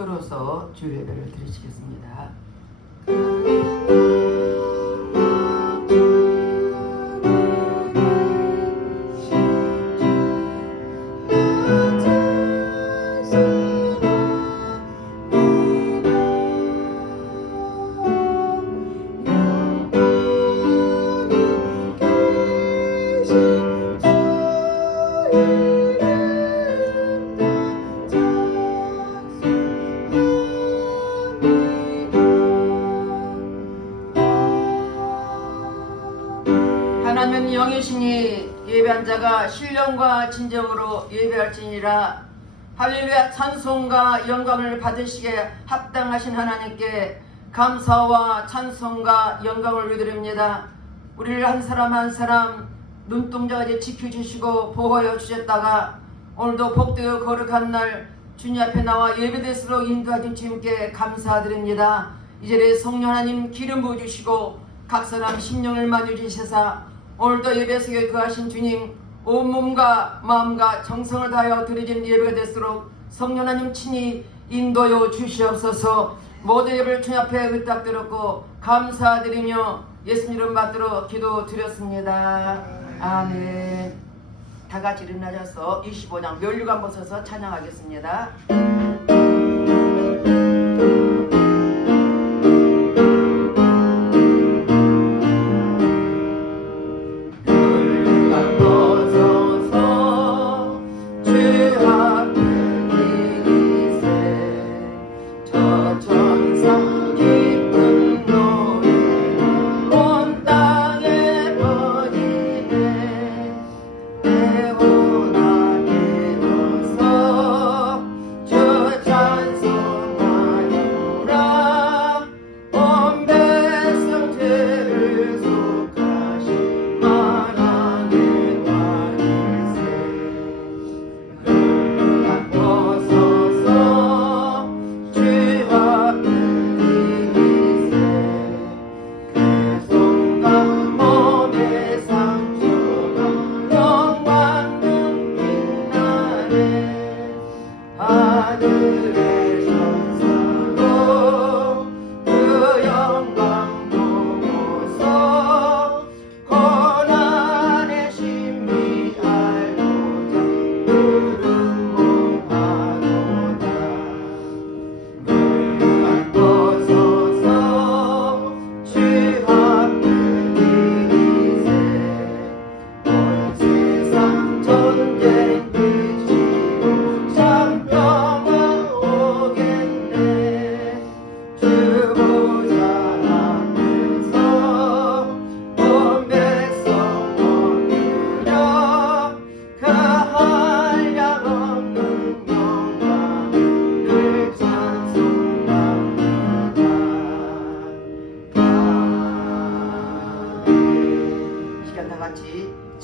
합도로서 주 예배를 드리시겠습니다. 하나님은 영이시니 예배한 자가 신령과 진정으로 예배할지니라. 할렐루야. 찬송과 영광을 받으시기에 합당하신 하나님께 감사와 찬송과 영광을 올려드립니다. 우리를 한 사람 한 사람 눈동자까지 지켜주시고 보호하여 주셨다가 오늘도 복되어 거룩한 날 주님 앞에 나와 예배드리도록 인도하신 주님께 감사드립니다. 이 자리에 성령 하나님 기름 부어주시고 각 사람 심령을 만져주시사 오늘도 예배 속에 거하신 주님 온몸과 마음과 정성을 다하여 드려진 예배가 될수록 성령 하나님 친히 인도여 주시옵소서. 모든 예배를 주님 앞에 의탁드렸고 감사드리며 예수님 이름 받들어 기도드렸습니다. 아멘. 다같이 일어나셔서 25장 멸류관 벗어서 찬양하겠습니다.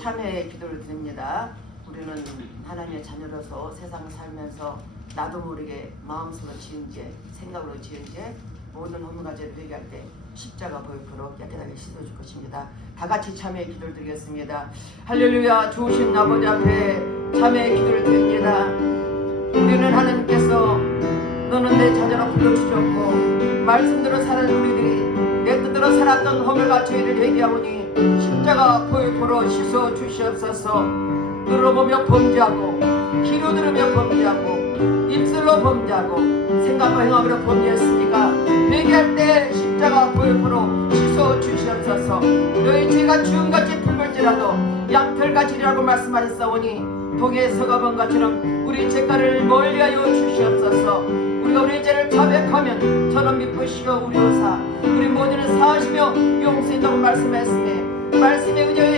참회의 기도를 드립니다. 우리는 하나님의 자녀로서 세상을 살면서 나도 모르게 마음속으로 지은 죄, 생각으로 지은 죄, 모든 허물과 죄를 회개할 때 십자가 보이도록 깨끗하게 씻어줄 것입니다. 다같이 참회의 기도를 드리겠습니다. 할렐루야. 좋으신 아버지 앞에 참회의 기도를 드립니다. 우리는 하나님께서 너는 내 자녀로 불러주셨고 말씀대로 사는 우리들이 내 뜻대로 살았던 허물과 죄를 회개하오니 십자가 보혈로 씻어 주시옵소서. 눈으로 보며 범죄하고 귀로 들으며 범죄하고 입술로 범죄하고 생각과 행함으로 범죄했으니까 회개할 때 십자가 보혈로 씻어 주시옵소서. 너희 죄가 주음같이 붉을지라도 양털같이라고 말씀하셨사오니 독에 서가본 것처럼 우리 죄가를 멀리하여 주시옵소서. 우리가 우리의 죄를 자백하면 저는 미쁘시고 우리로사 우리 모두는 사하시며 용서한다고 말씀했으니 말씀에 의지하여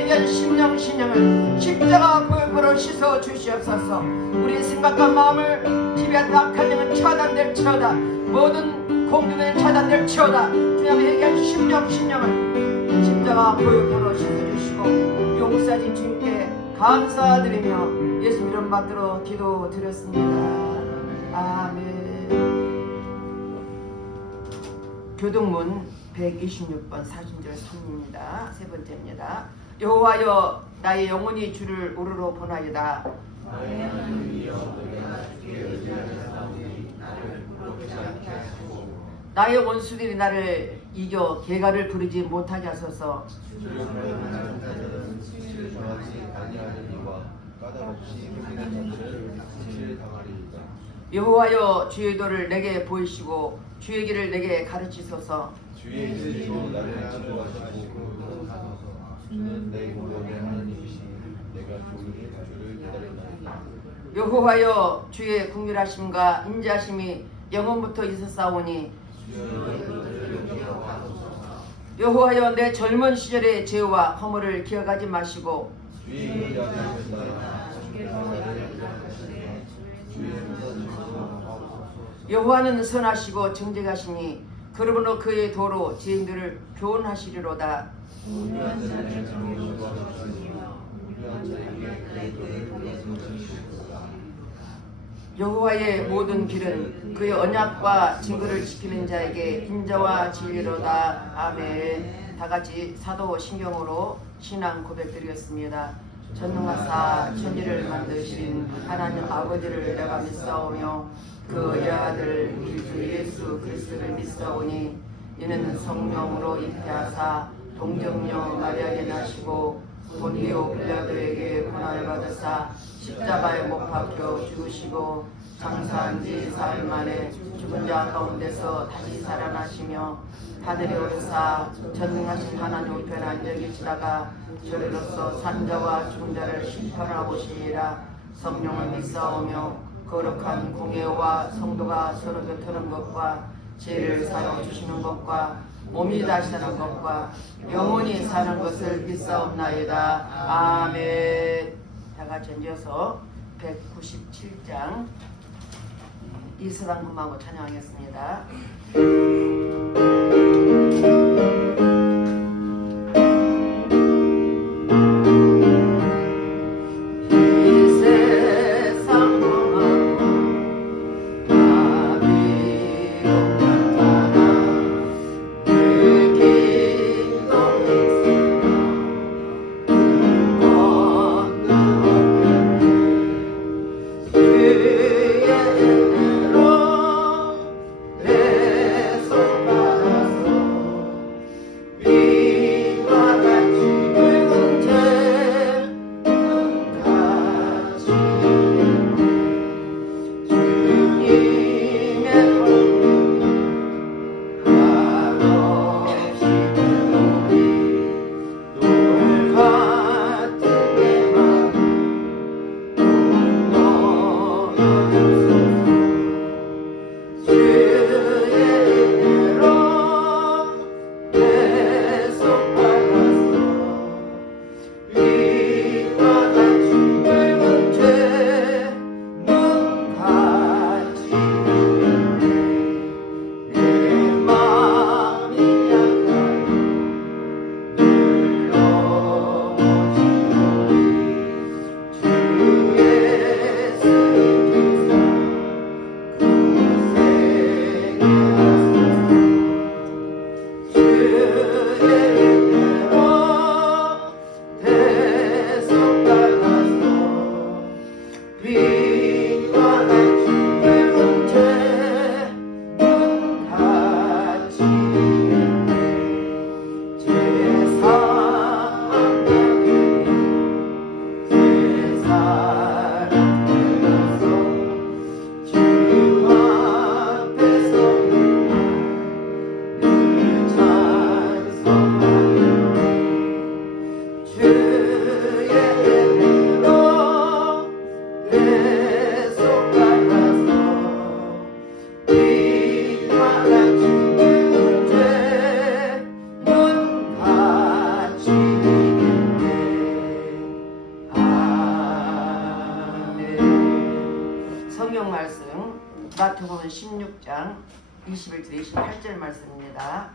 위한 신령을 십자가 보혈로 씻어 주시옵소서. 우리의 생각과 마음을 지배한 악한 영은 차단될 처다. 모든 공중은 차단될 처다. 주님의 회개한 신령을 십자가 보혈로 씻어주시고 용서하신 주님께 감사드리며 예수 이름 받들어 기도드렸습니다. 아멘. 교동문 126번 40절 3입니다. 세 번째입니다. 여호와여 나의 영혼이 주를 우르르 보나이다. 나의 원수들이 나를 이겨 개가를 부르지 못하게 하소서. 여호와여 주의 도를 내게 보이시고 주의 길을 내게 가르치소서. 주의 길로 나를 인도하시고 주는 내 구원의 하나님이시니 내가 종일 주를 기다린다. 여호와여 주의 긍휼하심과 인자하심이 영원부터 있었사오니 여호와여 내 젊은 시절의 죄와 허물을 기억하지 마시고 여호와는 선하시고 정직하시니 그러므로 그의 도로 죄인들을 교훈하시리로다. 여호와의 모든 길은 그의 언약과 증거를 지키는 자에게 인자와 진리로다. 아멘. 다같이 사도신경으로 신앙 고백드리겠습니다. 전능하사 천지를 만드신 하나님 아버지를 내가 믿사오며 그의 아들 우리 주 예수 그리스도를 믿사오니 이는 성령으로 잉태하사 동정녀 마리아에게 나시고 본디오 빌라도에게 고난을 받으사 십자가에 못 박혀 죽으시고 장사한 지 사흘 만에 죽은 자 가운데서 다시 살아나시며 하늘에 오르사 전능하신 하나님 우편에 앉아 계시다가 저리로서 산자와 죽은 자를 심판하고 오시리라. 성령을 믿사오며 거룩한 공예와 성도가 서로 교토는 것과 죄를 사여 주시는 것과 몸이 다시 사는 것과 영원히 사는 것을 믿사옵나이다. 아멘. 다같이 앉아서 197장 이스라엘 금하고 찬양하겠습니다. 성경 말씀 마태복음 16장 21절 28절 말씀입니다.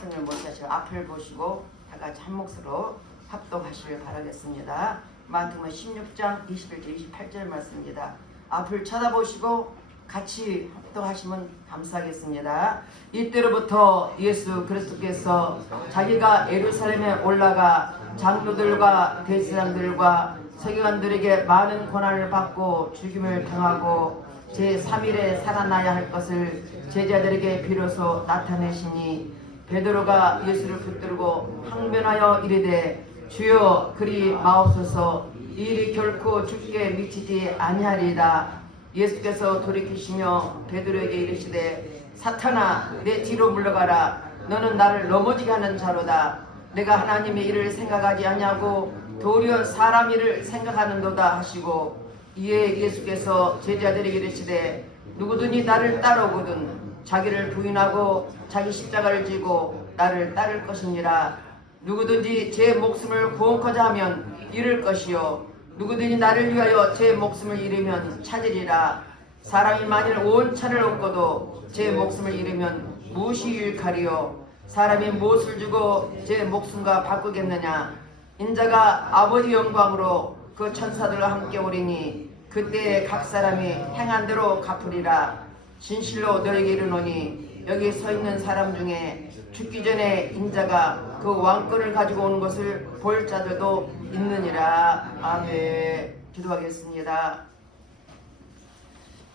성경 못 하시고 앞을 보시고 다 같이 한 몫으로 합독하시길 바라겠습니다. 마태복음 16장 21절 28절 말씀입니다. 앞을 쳐다보시고 같이 합독하시면 감사하겠습니다. 이때로부터 예수 그리스도께서 자기가 예루살렘에 올라가 장로들과 대제사장들과 서기관들에게 많은 고난을 받고 죽임을 당하고 제3일에 살아나야 할 것을 제자들에게 비로소 나타내시니 베드로가 예수를 붙들고 항변하여 이르되 주여 그리 마옵소서 이 일이 결코 주께 미치지 아니하리이다. 예수께서 돌이키시며 베드로에게 이르시되 사탄아 내 뒤로 물러가라. 너는 나를 넘어지게 하는 자로다. 내가 하나님의 일을 생각하지 아니하고 도리어 사람 일을 생각하는도다 하시고 이에 예수께서 제자들에게 이르시되 누구든지 나를 따르거든 자기를 부인하고 자기 십자가를 지고 나를 따를 것이니라. 누구든지 제 목숨을 구원코자 하면 잃을 것이요 누구든지 나를 위하여 제 목숨을 잃으면 찾으리라. 사람이 만일 온 차를 얻고도 제 목숨을 잃으면 무엇이 유익하리요. 사람이 무엇을 주고 제 목숨과 바꾸겠느냐. 인자가 아버지 영광으로 그 천사들과 함께 오리니 그때 각 사람이 행한 대로 갚으리라. 진실로 너에게 이르노니 여기 서 있는 사람 중에 죽기 전에 인자가 그 왕권을 가지고 오는 것을 볼 자들도 있느니라. 아멘. 기도하겠습니다.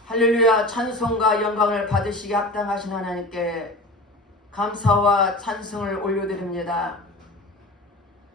할렐루야. 찬송과 영광을 받으시기 합당하신 하나님께 감사와 찬송을 올려드립니다.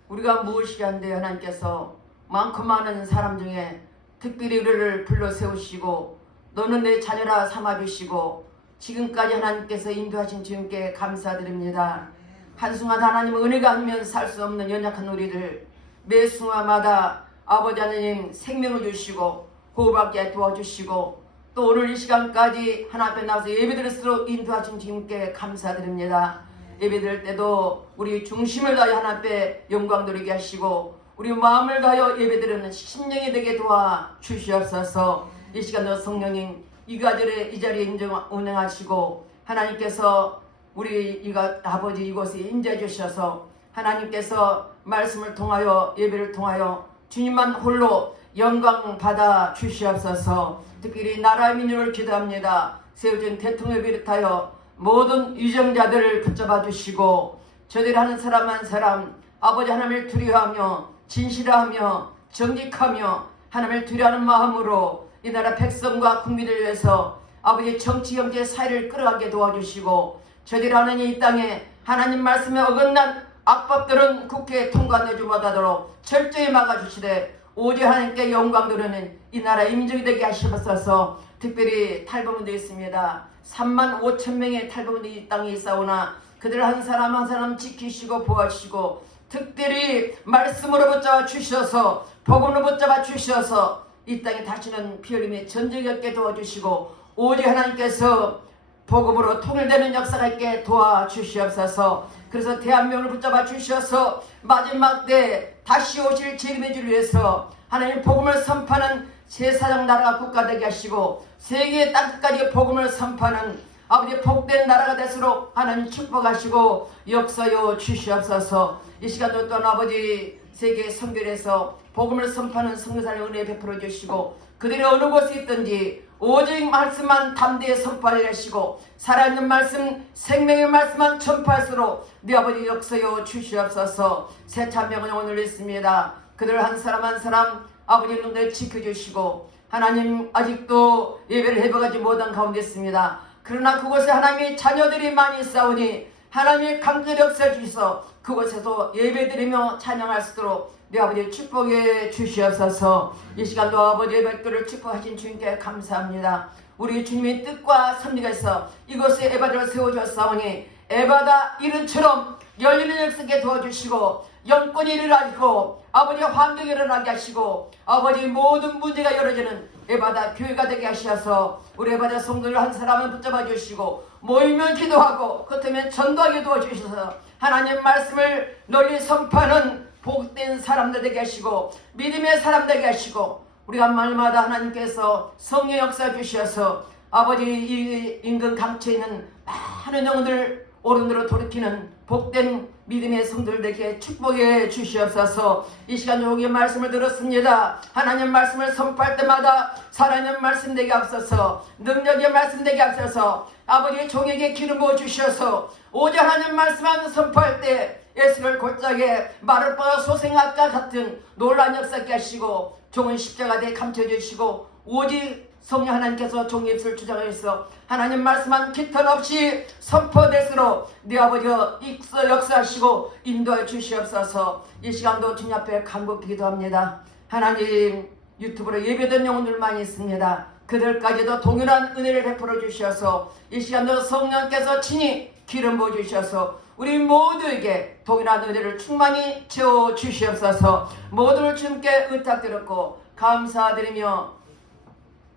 우리가 무엇이 한데 하나님께서 많고 많은 사람 중에 특별히 우리를 불러 세우시고 너는 내 자녀라 삼아주시고 지금까지 하나님께서 인도하신 주님께 감사드립니다. 한순간 하나님의 은혜가 아니면 살 수 없는 연약한 우리들 매 순간마다 아버지 하나님 생명을 주시고 호흡하게 도와주시고 또 오늘 이 시간까지 하나님 앞에 나와서 예배드릴 수 있도록 인도하신 주님께 감사드립니다. 예배드릴 때도 우리 중심을 다해 하나님 앞에 영광 돌리게 하시고 우리 마음을 다하여 예배드리는 심령이 되게 도와 주시옵소서. 이 시간도 성령님 이 자리에 운행하시고 하나님께서 우리 아버지 이곳에 임재해 주셔서 하나님께서 말씀을 통하여 예배를 통하여 주님만 홀로 영광 받아 주시옵소서. 특별히 나라의 민족을 기도합니다. 세워진 대통령을 비롯하여 모든 유정자들을 붙잡아 주시고 저들이 하는 사람 한 사람 아버지 하나님을 두려워하며 진실하며 정직하며 하나님을 두려워하는 마음으로 이 나라 백성과 국민을 위해서 아버지 정치 경제 사회를 끌어가게 도와주시고 저들이 하는 이 땅에 하나님 말씀에 어긋난 악법들은 국회에 통과되지 못하도록 철저히 막아주시되 오직 하나님께 영광 돌리는 이 나라 임종이 되게 하시옵소서. 특별히 탈북민도 있습니다. 3만 5천 명의 탈북민이 이 땅에 있사오나 그들 한 사람 한 사람 지키시고 보호하시고 특별히 말씀으로 붙잡아 주셔서 복음으로 붙잡아 주셔서 이 땅에 다시는 피 흘림의 전쟁이 없게 도와주시고 오직 하나님께서 복음으로 통일되는 역사가 있게 도와주시옵소서. 그래서 대한민국을 붙잡아 주셔서 마지막 때 다시 오실 재림의 주를 위해서 하나님 복음을 선포하는 제사장 나라가 국가 되게 하시고 세계의 땅끝까지 복음을 선포하는 아버지 복된 나라가 되도록 하나님 축복하시고 역사여 주시옵소서. 이 시간도 또한 아버지 세계 선교에서 복음을 선포하는 선교사를 은혜 베풀어 주시고 그들이 어느 곳에 있든지 오직 말씀만 담대히 선포하려 하시고 살아있는 말씀 생명의 말씀만 전파할수록 네 아버지 역사여 주시옵소서. 세참명은 오늘 있습니다. 그들 한 사람 한 사람 아버지 눈에 지켜주시고 하나님 아직도 예배를 해보가지 못한 가운데 있습니다. 그러나 그곳에 하나님의 자녀들이 많이 싸우니 하나님의 강렬 역사를 주셔서 그곳에서 예배드리며 찬양할 수 있도록 네 아버지 축복해 주시옵소서. 이 시간도 아버지의 백들을 축복하신 주님께 감사합니다. 우리 주님의 뜻과 섭리가 있어 이곳에 에바다를 세워주었사오니 에바다 이른처럼 열리는 역사에 도와주시고 영권이 일어나고 아버지 환경이 일어나게 하시고 아버지 모든 문제가 열어지는 에바다 교회가 되게 하셔서 우리 에바다 성도를 한 사람을 붙잡아 주시고 모이면 기도하고 그렇다면 전도하게 도와주셔서 하나님 말씀을 널리 선포하는 복된 사람들 되게 하시고 믿음의 사람 되게 하시고 우리가 말마다 하나님께서 성령 역사 주셔서 아버지 이 인근 강처에 있는 많은 영혼들 오른으로 돌이키는 복된 믿음의 성도들에게 축복해 주시옵소서. 이 시간 여기 말씀을 들었습니다. 하나님 말씀을 선포할 때마다 살아있는 말씀 되게 앞서서 능력의 말씀 되게 앞서서 아버지의 종에게 기름 부어 주셔서 오직 하나님 말씀만 선포할 때 예수를 골짜기에 마를 뻗어 소생악과 같은 놀라운 역사게 하시고 종은 십자가에 감춰주시고 오직 성령 하나님께서 종의 입술 주장하셔서 하나님 말씀한 깃털 없이 선포될수록 네 아버지여 역사하시고 인도해 주시옵소서. 이 시간도 주님 앞에 간곡히 기도합니다. 하나님 유튜브로 예배된 영혼들 많이 있습니다. 그들까지도 동일한 은혜를 베풀어 주셔서 이 시간도 성령께서 친히 기름 부어 주셔서 우리 모두에게 동일한 은혜를 충만히 채워 주시옵소서. 모두를 주님께 의탁드렸고 감사드리며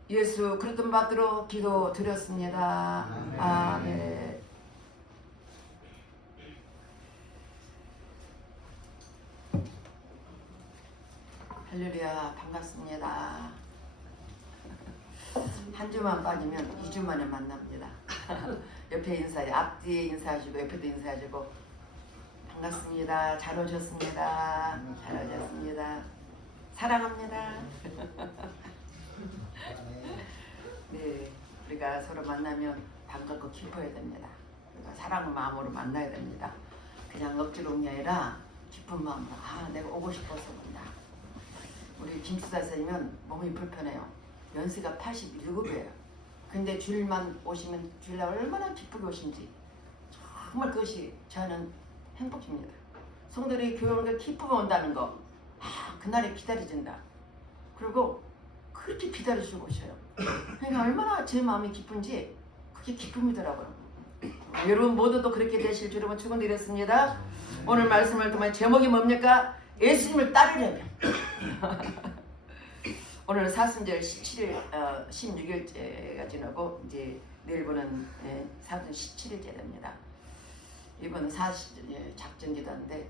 예수 그리스도 받들어 기도 드렸습니다. 아멘. 할렐루야, 반갑습니다. 한 주만 빠지면 2주 만에 만납니다. 옆에 인사해, 앞뒤에 인사하시고 옆에도 인사하시고 반갑습니다. 잘 오셨습니다. 잘 오셨습니다. 사랑합니다. 네, 우리가 서로 만나면 반갑고 기뻐야 됩니다. 우리가 사랑의 마음으로 만나야 됩니다. 그냥 억지로 온 게 아니라 기쁜 마음으로 내가 오고 싶어서 온다. 우리 김수사 선생님은 몸이 불편해요. 연세가 87이에요. 근데 주일만 오시면 주일날 얼마나 기쁘게 오신지 정말 그것이 저는 행복입니다. 성도들이 교회 오는 게 기쁘게 온다는 거 그날에 기다려진다. 그리고 그렇게 기다리시고 오셔요. 그러니까 얼마나 제 마음이 기쁜지 그게 기쁨이더라고요. 여러분 모두도 그렇게 되실 줄은 축원드렸습니다. 오늘 말씀을 통해 제목이 뭡니까? 예수님을 따르려면. 오늘 사순절 16일째가 지나고 이제 내일부는 사순 17일째 됩니다. 이번 40일 작전기도인데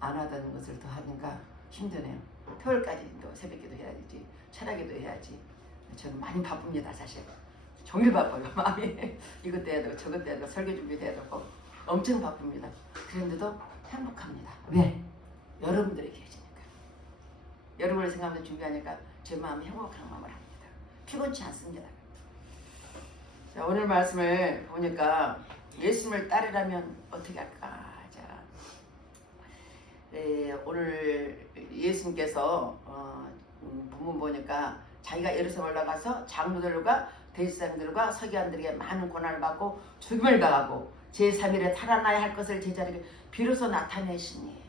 안 하던 것을 더 하니까 힘드네요. 토요일까지 또 새벽기도 해야 되지, 철야기도 해야지. 저는 많이 바쁩니다. 사실 종일 바빠요. 마음이 이것도 해야 되고 저것도 해야 되고 설교 준비도 해야 되고 엄청 바쁩니다. 그런데도 행복합니다. 왜? 여러분들이 계시니까. 여러분을 생각하면서 준비하니까 제 마음이 행복한 마음을 합니다. 피곤치 않습니다. 자, 오늘 말씀을 보니까 예수님을 따르려면 어떻게 할까? 자, 오늘 예수님께서 본문 보니까 자기가 예루살렘 올라가서 장로들과 대제사장들과 서기관들에게 많은 고난을 받고 죽임을 당하고 제3일에 살아나야 할 것을 제자들에게 비로소 나타내시니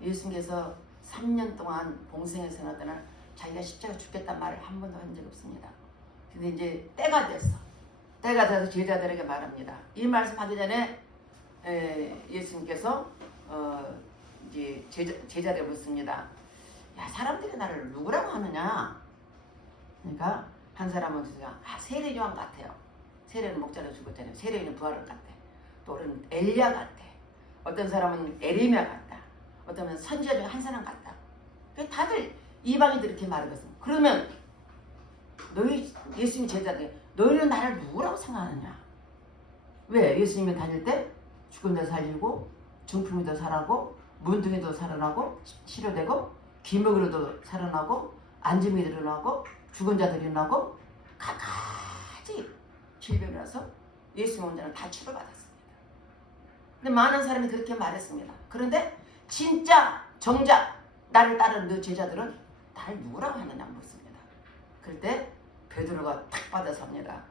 예수님께서 3년 동안 봉생에서 나타나 자기가 십자가 죽겠다는 말을 한 번도 한 적이 없습니다. 근데 이제 때가 됐어. 때가 돼서 제자들에게 말합니다. 이 말씀 하기 전에 예수님께서 이제 제자들에게 묻습니다. 야, 사람들이 나를 누구라고 하느냐? 그러니까 한 사람은 세례 요한 같아요. 세례는 목자로 죽었잖아요. 세례는 부활을 같대. 또 우리는 엘리야 같대. 어떤 사람은 에레미야 같다. 어떤 사람은 선지자 중에 한 사람 같다. 다들 이방인들이 이렇게 말하거든. 그러면 너희 예수님 제자들 너희는 나를 누구라고 생각하느냐? 왜? 예수님이 다닐 때 죽은 데 살리고 중풍이도 살아고 문둥이도 살아나고 치료되고 기먹으로도 살아나고 안짐이 일어나고 죽은 자들이 일어나고 각가지 질병이 나서 예수님 혼자는 다 치료받았습니다. 근데 많은 사람이 그렇게 말했습니다. 그런데 진짜 정작 나를 따르는 너 제자들은 나를 누구라고 하느냐 묻습니다. 그럴 때 베드로가 탁 받아서 합니다.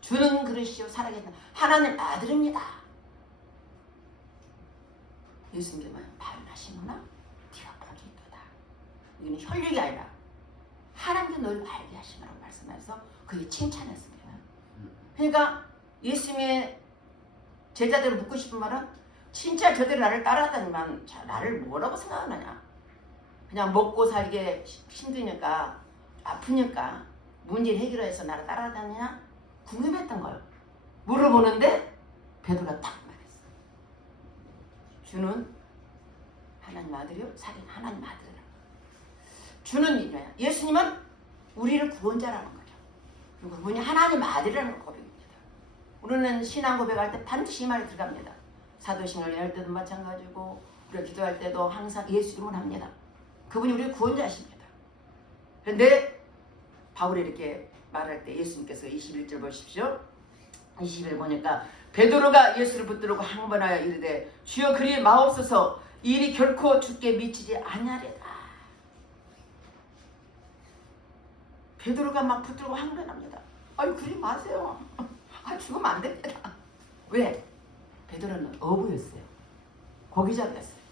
주는 그러시오 살아계신 하나님 아들입니다. 예수님께만 바요나시구나 네가 복이 있도다. 이건 혈육이 아니라 하나님께 널 알게 하시라고 말씀해서 그게 칭찬했습니다. 그러니까 예수님의 제자들을 묻고 싶은 말은 진짜 저들이 나를 따라하다니만 나를 뭐라고 생각하느냐. 그냥 먹고 살기 힘드니까 아프니까 문제 해결해서 나를 따라다니냐 궁금했던 거예요. 물어보는데 베드로가 딱 말했어. 주는 하나님 아들이요? 살인 하나님 아들이라. 주는 이거야. 예수님은 우리를 구원자라는 거죠. 그리고 그분이 하나님 아들이라는 고백입니다. 우리는 신앙 고백할 때 반드시 이 말이 들어갑니다. 사도신경을 열 때도 마찬가지고 우리가 기도할 때도 항상 예수 이름을 합니다. 그분이 우리의 구원자십니다. 그런데 바울이 이렇게 말할 때 예수님께서 21절 보십시오. 21절 보니까 베드로가 예수를 붙들고 항번하여 이르되 주여 그리 마옵소서 이 일이 결코 주께 미치지 아니하리다. 베드로가 막 붙들고 항변합니다. 아유 그러지 마세요. 아 죽으면 안 됩니다. 왜? 베드로는 어부였어요. 고기잡이였어요.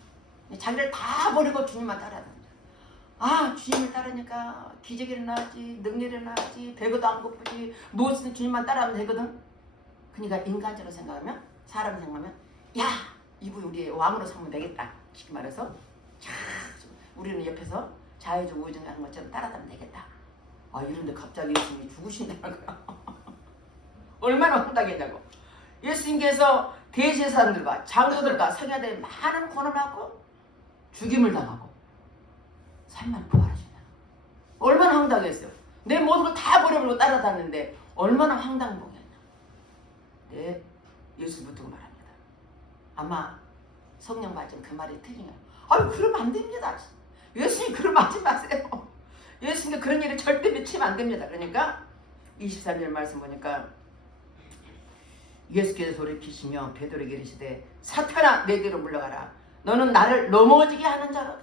자기를 다 버리고 주님만 따라다녀요. 아 주님을 따르니까 기적이 일어나지, 능력이 일어나지, 배고도 안 고프지, 무엇이든 주님만 따라하면 되거든. 그러니까 인간적으로 생각하면, 사람 생각하면 야 이분 우리의 왕으로 삼으면 되겠다. 쉽게 말해서 자, 우리는 옆에서 자유적 우정하는 것처럼 따라다니면 되겠다. 아 이런데 갑자기 예수님이 죽으신다는 거야. 얼마나 황당했냐고. 예수님께서 대제사장들과 장로들과 성야들에 많은 고난을 받고 죽임을 당하고 3만 부활하신다. 얼마나 황당했어요. 내 모든 걸 다 버려버리고 따라다녔는데 얼마나 황당복이었나. 네, 예수 붙들고 말합니다. 아마 성령 받으면 그 말이 틀리냐. 아유 그러면 안 됩니다. 예수님 그러면 하지 마세요. 예수님께 그런 일이 절대 미치면 안 됩니다. 그러니까 23절 말씀 보니까 예수께서 돌이키시며 베드로에게 이르시되 사탄아 내 뒤로 물러가라. 너는 나를 넘어지게 하는 자로다.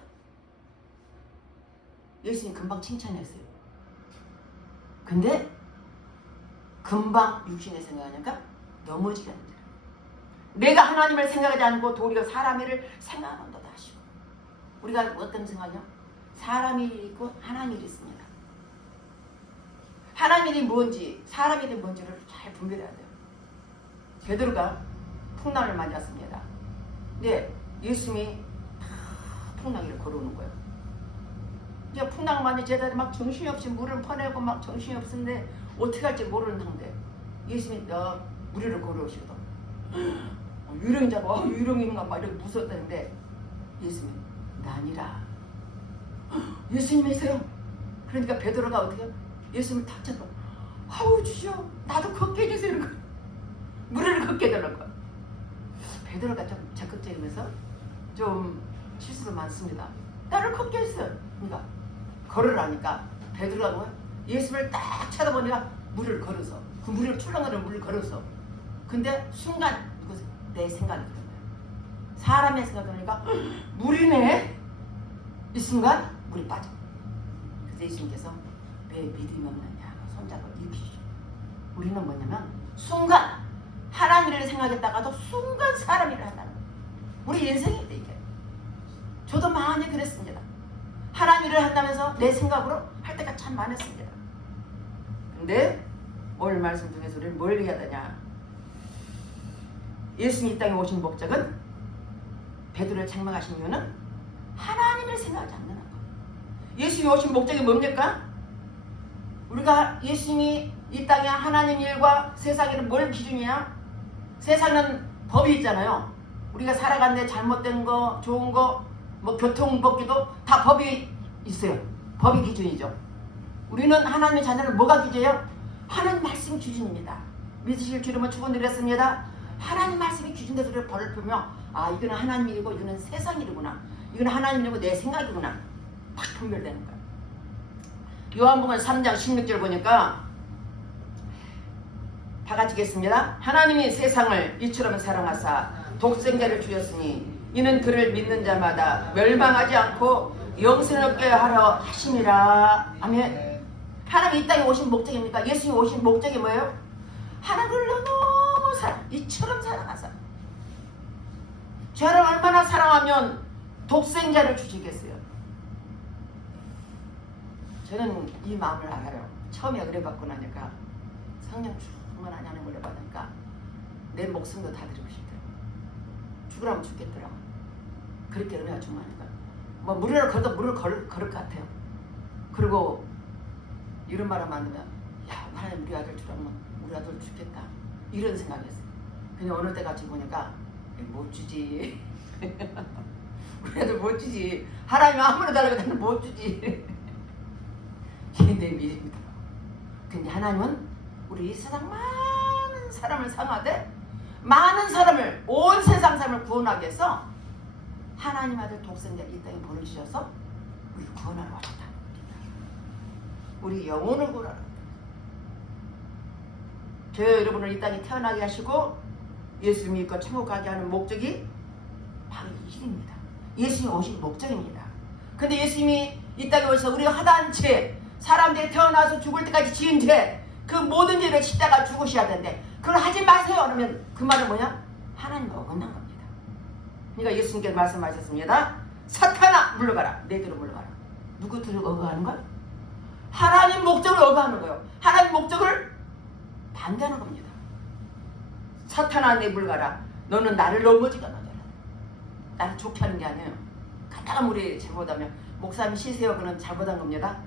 예수님 금방 칭찬했어요. 근데 금방 육신의 생각하니까 넘어지게 하는 자라. 내가 하나님을 생각하지 않고 도리어 사람 일을 생각한다 하시고. 우리가 어떤 생각이요? 사람 일이 있고 하나님 일이 있습니다. 하나님 일이 뭔지 사람 일이 뭔지를 잘 분별해야 돼요. 베드로가 풍랑을 맞았습니다. 근데 예수님이 풍랑 위를 걸어오는 거예요. 이제 풍랑 맞은 제자들이 막 정신이 없이 물을 퍼내고 막 정신이 없는데 어떻게 할지 모르는 상태. 예수님이 물 위를 걸어오시거든. 유령이 잡아 유령인가 막 이렇게 무섭다는데 예수님이 나 아니라 예수님이세요. 그러니까 베드로가 어떻게 해요? 예수님을 탁 잡고 아우 주시오 나도 걷게 해주세요. 이런 거. 물을 걷게 해달라고. 베드로가 좀 적극적이면서 좀 실수도 많습니다. 나를 걷게 해주세요. 그러니까 걸으라니까 베드로가 뭐야? 예수님을 딱 쳐다보니까 물을 걸어서 그 물을 출렁거리는 물을 걸어서 근데 순간 내 생각이 드는 거야. 사람의 생각이 드니까 물이네. 이 순간 물이 빠져. 그래서 예수님께서 왜 믿음이 없느냐 손잡고 일으키시죠. 우리는 뭐냐면 순간 하나님 일을 생각했다가도 순간 사람 일을 한다는 거예요. 우리 인생인데 이게. 저도 많이 그랬습니다. 하나님 일을 한다면서 내 생각으로 할 때가 참 많았습니다. 근데 오늘 말씀 중에서 우리는 뭘 해야 되냐. 예수님이 이 땅에 오신 목적은 베드로를 장막하신 이유는 하나님을 생각하지 않는 거. 예수님이 오신 목적이 뭡니까? 우리가 예수님이 이 땅에 하나님 일과 세상 일은 뭘 기준이야? 세상은 법이 있잖아요. 우리가 살아가는데 잘못된 거, 좋은 거, 뭐 교통법규도 다 법이 있어요. 법이 기준이죠. 우리는 하나님의 자녀는 뭐가 기준이에요? 하나님 말씀이 기준입니다. 믿으실 줄이면 축원드렸습니다. 하나님 말씀이 기준돼서 우리를 벌을 풀며 아 이거는 하나님 일이고 이거는 세상 일이구나. 이거는 하나님 일이고 내 생각이구나. 딱 분별되는 거야. 요한복음 3장 16절 보니까 다 같이 읽겠습니다. 하나님이 세상을 이처럼 사랑하사 독생자를 주셨으니 이는 그를 믿는 자마다 멸망하지 않고 영생을 얻게 하려 하심이라. 아멘. 하나님 이 땅에 오신 목적입니까? 예수님이 오신 목적이 뭐예요? 하나님을 너무 이처럼 사랑하사. 저를 얼마나 사랑하면 독생자를 주시겠어요? 저는 이 마음을 알아요. 처음에 은혜 받고 나니까 성령 충만하냐는 하나님을 받으니까 내 목숨도 다 드리고 싶더라고. 죽으라면 죽겠더라고. 그렇게 은혜가 충만하니까 뭐 물을 걸어도 물을 걸을 것 같아요. 그리고 이런 말을 만나면 야 하나님 우리 아들 주라면 우리 아들 죽겠다 이런 생각이었어요. 근데 어느 때 같이 보니까 못 주지. 우리 아들 못 주지. 하나님 아무나 달라고 나는 못 주지. 이게 내 믿음이다. 근데 하나님은 우리 이 세상 많은 사람을 사랑하되 많은 사람을 온 세상 사람을 구원하기 위해서 하나님 아들 독생자 이 땅에 보내주셔서 우리를 구원하러 왔다. 우리 영혼을 구원하러 왔다. 저 여러분을 이 땅에 태어나게 하시고 예수 믿고 천국 가게 하는 목적이 바로 이 일입니다. 예수님이 오신 목적입니다. 근데 예수님이 이 땅에 오셔서 우리가 하다한 채 사람들이 태어나서 죽을 때까지 지은 죄, 그 모든 죄를 십자가 죽으셔야 되는데 그걸 하지 마세요. 그러면 그 말은 뭐냐? 하나님 어긋난 겁니다. 그러니까 예수님께서 말씀하셨습니다. 사탄아 물러가라. 내 뒤로 물러가라. 누구 뒤로 어긋하는 거야? 하나님 목적을 어긋하는 거예요. 하나님 목적을 반대하는 겁니다. 사탄아 내 물러가라. 너는 나를 넘어지게 만들어. 나를 좋게 하는 게 아니에요. 가다가 우리 잘못하면 목사님 쉬세요. 그건 잘못한 겁니다.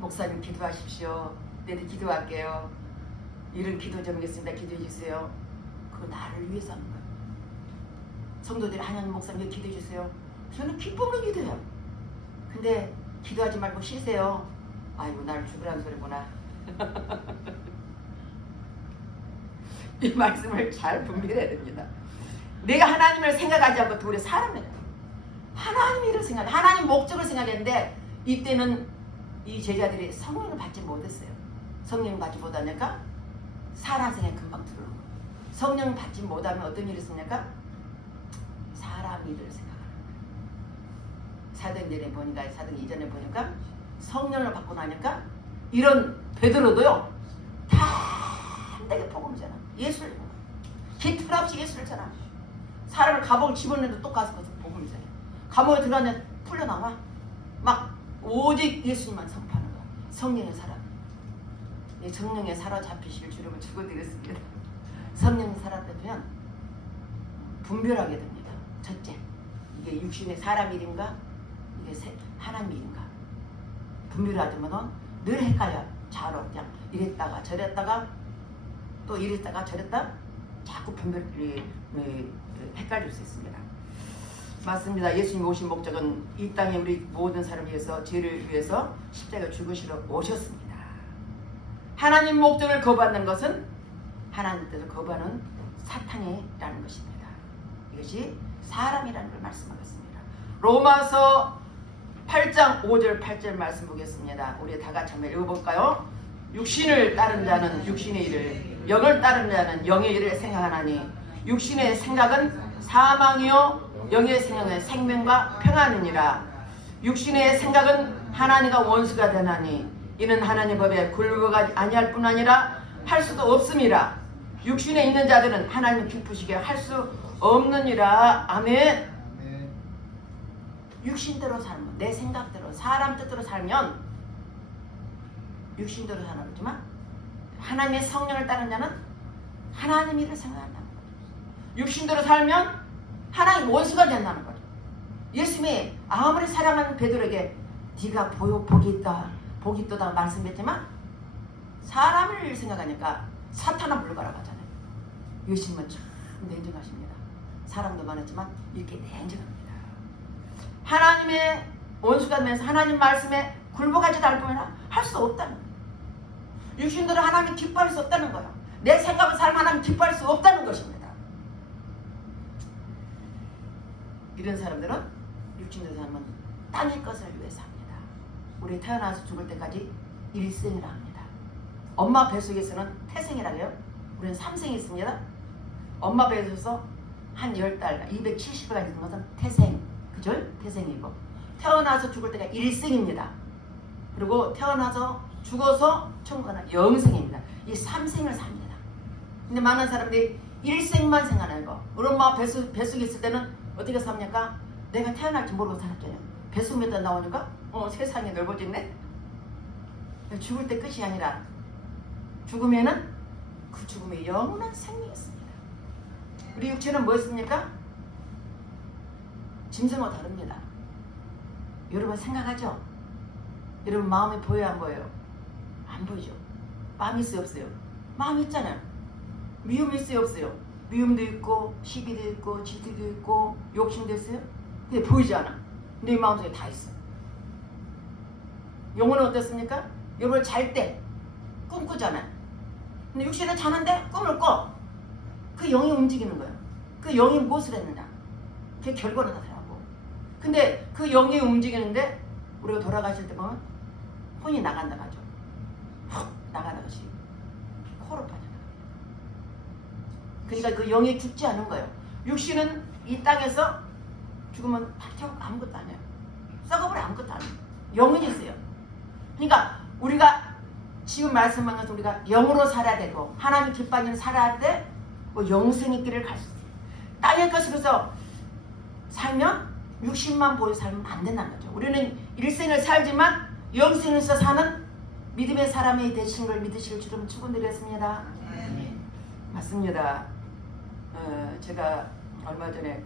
목사님 기도하십시오. 내도 기도할게요. 이런 기도 좀 하겠습니다. 기도해 주세요. 그거 나를 위해서 하는 거예요. 성도들이 하나님 목사님 기도해 주세요. 저는 기쁨으로 기도해요. 근데 기도하지 말고 쉬세요. 아이고 나를 죽으라는 소리구나. 이 말씀을 잘 분별해야 됩니다. 내가 하나님을 생각하지 않고 도리어 사람이에요. 하나님 일을 생각해, 하나님 목적을 생각했는데 이때는 이 제자들이 성령을 받지 못했어요. 성령을 받지 못하니까 사람 생각이 금방 들어오고, 성령 받지 못하면 어떤 일이 있습니까? 사람 일을 생각하는 거예요. 사도행전에 보니까, 사도행 이전에 보니까 성령을 받고 나니까 이런 베드로도요 담대하게 복음을 전하. 예수를 기틀 없이 예수를 전하. 사람을 감옥을 집어넣는데 또 가서 복음을 전해. 감옥에 들어가면 풀려나와. 막 오직 예수님만 선포하는 거야. 성령의 사람. 성령에 사로잡히실 주름을 축원드렸습니다. 성령이 사로잡히면 분별하게 됩니다. 첫째, 이게 육신의 사람 일인가, 이게 하나님 일인가 분별하지만은 늘 헷갈려. 좌로 그냥 이랬다가 저랬다가 또 이랬다가 저랬다 자꾸 분별이 헷갈릴 수 있습니다. 맞습니다. 예수님 오신 목적은 이 땅에 우리 모든 사람을 위해서, 죄를 위해서 십자가 죽으시러 오셨습니다. 하나님 목적을 거부하는 것은 하나님 뜻을 거부하는 사탄이라는 것입니다. 이것이 사람이라는 걸 말씀하겠습니다. 로마서 8장 5절 8절 말씀 보겠습니다. 우리 다 같이 한번 읽어볼까요? 육신을 따른 자는 육신의 일을, 영을 따른 자는 영의 일을 생각하나니 육신의 생각은 사망이요 영의 생각은 생명과 평안이니라. 육신의 생각은 하나님과 원수가 되나니 이는 하나님 법에 굴복하지 아니할 뿐 아니라 할 수도 없음이라. 육신에 있는 자들은 하나님 기쁘시게 할 수 없느니라. 아멘. 육신대로 살면, 내 생각대로 사람 뜻대로 살면 육신대로 사는 거지만 하나님의 성령을 따른 자는 하나님 일을 생각한다는 거죠. 육신대로 살면 하나님 원수가 된다는 거죠. 예수님이 아무리 사랑하는 베드로에게 네가 복이 있다, 복이 있다 말씀했지만 사람을 생각하니까 사탄은 물러가라고 하잖아요. 예수님은 참 냉정하십니다. 사랑도 많았지만 이렇게 냉정합니다. 하나님의 원수가 되면서 하나님 말씀에 굴복하지도 않을 뿐이나 할 수 없다는 거예요. 육신대로 하나님 기뻐할 수 없다는 거예요. 내 생각을 살면 하나님 기뻐할 수 없다는 것입니다. 이런 사람들은 육신대로 살면 땅의 것을 위해서 합니다. 우리 태어나서 죽을 때까지 일생이라 합니다. 엄마 뱃속에서는 태생이라고 해요. 우리는 삼생이 있습니다. 엄마 뱃에서 한 10달, 270일까지 있는 것은 태생, 그죠? 태생이고 태어나서 죽을 때가 일생입니다. 그리고 태어나서 죽어서 천국은 영생입니다. 이 삼생을 삽니다. 근데 많은 사람들이 일생만 생각하는 거. 우리 엄마 뱃속에 있을 때는 어떻게 삽니까? 내가 태어날지 모르고 살았잖아요. 뱃속 몇 달 나오니까 세상이 넓어졌네. 죽을 때 끝이 아니라 죽으면은 그 죽음에 영원한 생명이 있습니다. 우리 육체는 뭐였습니까? 짐승과 다릅니다. 여러분 생각하죠? 여러분 마음이 보여요, 안 보여요? 안 보이죠? 마음이 있어요, 없어요? 마음이 있잖아요. 미움이 있어요, 없어요? 미움도 있고 시기도 있고 질투도 있고 욕심도 있어요. 근데 보이지 않아. 내 마음속에 다 있어. 영혼은 어떻습니까? 여러분 잘 때 꿈꾸잖아요. 근데 육신은 자는데 꿈을 꿔. 그 영이 움직이는 거예요. 그 영이 무엇을 했느냐. 그게 결과는 나타나고. 근데 그 영이 움직이는데 우리가 돌아가실 때 보면 혼이 나간다 가죠. 훅 나가는 것이 코로 빠져나가요. 그러니까 그 영이 죽지 않은 거예요. 육신은 이 땅에서 죽으면 박혀고 아무것도 안 해요. 썩어버려 아무것도 안 해요. 영은 있어요. 그러니까 우리가 지금 말씀한 것은 우리가 영으로 살아야 되고 하나님 기뻐하는 살아야 돼. 뭐 영생의 길을 갈 수 있어요. 땅의 것으로서 살면 60만 보여 살면 안 된다는 거죠. 우리는 일생을 살지만 영생에서 사는 믿음의 사람이 되신 걸 믿으실 줄은 축원드렸습니다. 네. 맞습니다. 제가 얼마 전에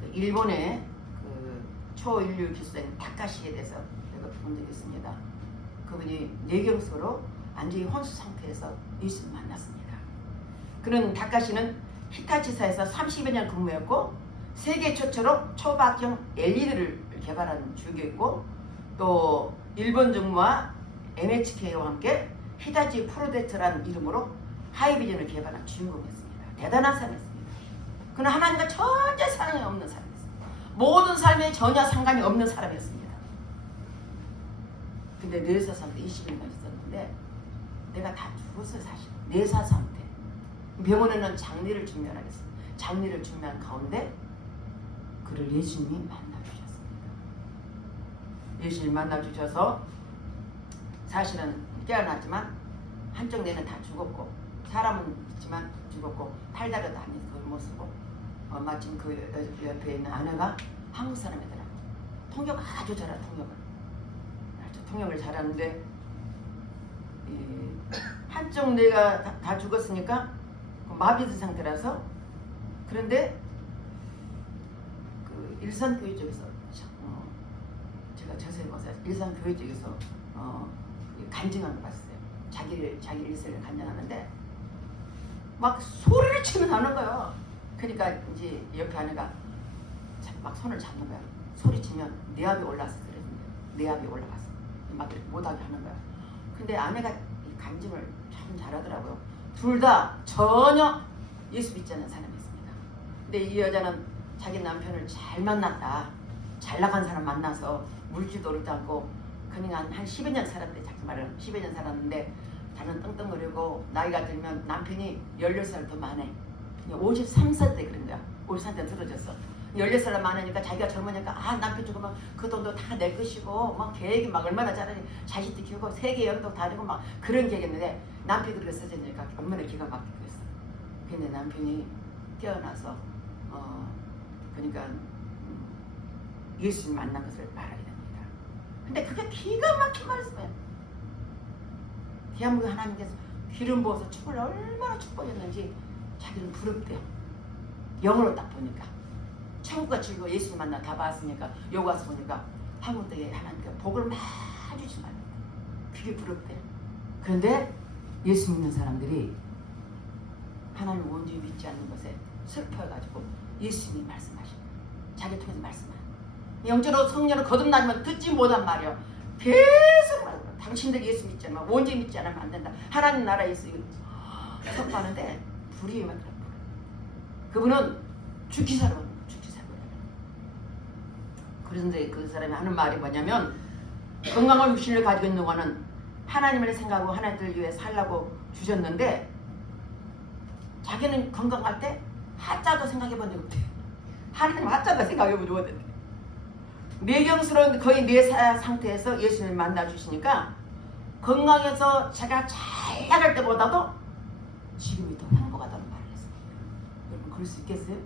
그 일본의 그 초인류 기수된 타카시에 대해서 내가 본 적이 있습니다. 그분이 뇌경색으로 완전히 혼수 상태에서 예수를 만났습니다. 그는 타카시는 히타치사에서 30여 년 근무했고 세계 최초로 초박형 LED를 개발한 주교였고 또 일본 정부와 NHK와 함께 히타치 프로젝트라는 이름으로 하이비전을 개발한 주인공이었습니다. 대단한 사람이었습니다. 그는 하나님과 전혀 상관이 없는 사람이었습니다. 모든 삶에 전혀 상관이 없는 사람이었습니다. 근데 뇌사 상태 20일만 있었는데 내가 다 죽었어요. 사실 뇌사 상태. 병원에는 장례를 준비하겠습니다. 장례를 준비한 가운데 그를 예수님이 만나주셨습니다. 예수님이 만나주셔서 사실은 깨어났지만 한쪽 뇌는 다 죽었고 사람은 있지만 죽었고 팔다리도 아닌 그걸 못 쓰고 마침 그 옆에 있는 아내가 한국 사람이더라고. 통역을 아주 잘해. 통역을 잘하는데 한쪽 뇌가 다 죽었으니까 마비된 상태라서 그런데 그 일산교회 쪽에서 제가 자세히 봐서 일산교회 쪽에서 간증한 거 봤어요. 자기 일생을 간증하는데 막 소리를 치면 하는 거예요. 그러니까 이제 옆에 아내가 막 손을 잡는 거야. 소리 치면 뇌압이 올라서 그랬는데 뇌압이 올라가서 막 이렇게 못하게 하는 거야. 근데 아내가 이 간증을 참 잘하더라고요. 둘 다 전혀 예수 믿지 않는 사람이었습니다. 근데 이 여자는 자기 남편을 잘 만났다. 잘 나간 사람 만나서 물질도 오르지 않고 그냥 한 10여 년 살았대. 자기 말은 10여 년 살았는데 자는 떵떵거리고 나이가 들면 남편이 16살 더 많아. 53살 때 그런 거야. 53살 때 들어졌어. 16살 많으니까 자기가 젊으니까 남편 죽으면 그 돈도 다 내 것이고 막 계획이 막 얼마나 잘하니 자식도 키우고 세계 여행도 다니고 막 그런 계획했는데 남편이 그렇게 써지니까 얼마나 기가 막히고 있어. 근데 남편이 깨어나서 그러니까 예수님 만난 것을 말하게 됩니다. 근데 그게 기가 막힌 말씀이에요. 대한민국 하나님께서 기름 부어서 축을 얼마나 축복했는지 자기는 부럽대요. 영어로 딱 보니까 천국과 즐거워 예수님 만나 다 봤으니까 여기 와서 보니까 한국 땅에 하나님께 복을 많이 주신 말입니다. 그게 부럽대요. 그런데 예수 믿는 사람들이 하나님 온전히 믿지 않는 것에 슬퍼해가지고 예수님이 말씀하십니다. 자기 통해서 말씀하십니다. 영적으로 성령을 거듭나면 듣지 못한 말이요. 계속 말해요. 당신들 예수 믿지 않으면 온전히 믿지 않으면 안 된다. 하나님 나라에 있어 선포하는데 불이 임하더라고요. 그분은 주기사로 그런데 그 사람이 하는 말이 뭐냐면 건강한 육신을 가지고 있는 거는 하나님을 생각하고 하나님을 위해 살라고 주셨는데 자기는 건강할 때 하자도 생각해 본 적이 없대요. 하나님 하자도 생각해 본 적이 없대요. 뇌경스러운 거의 뇌사 상태에서 예수님을 만나 주시니까 건강해서 자기가 잘 나갈 때보다도 지금이 더 행복하다는 말을 했습니다. 여러분 그럴 수 있겠어요?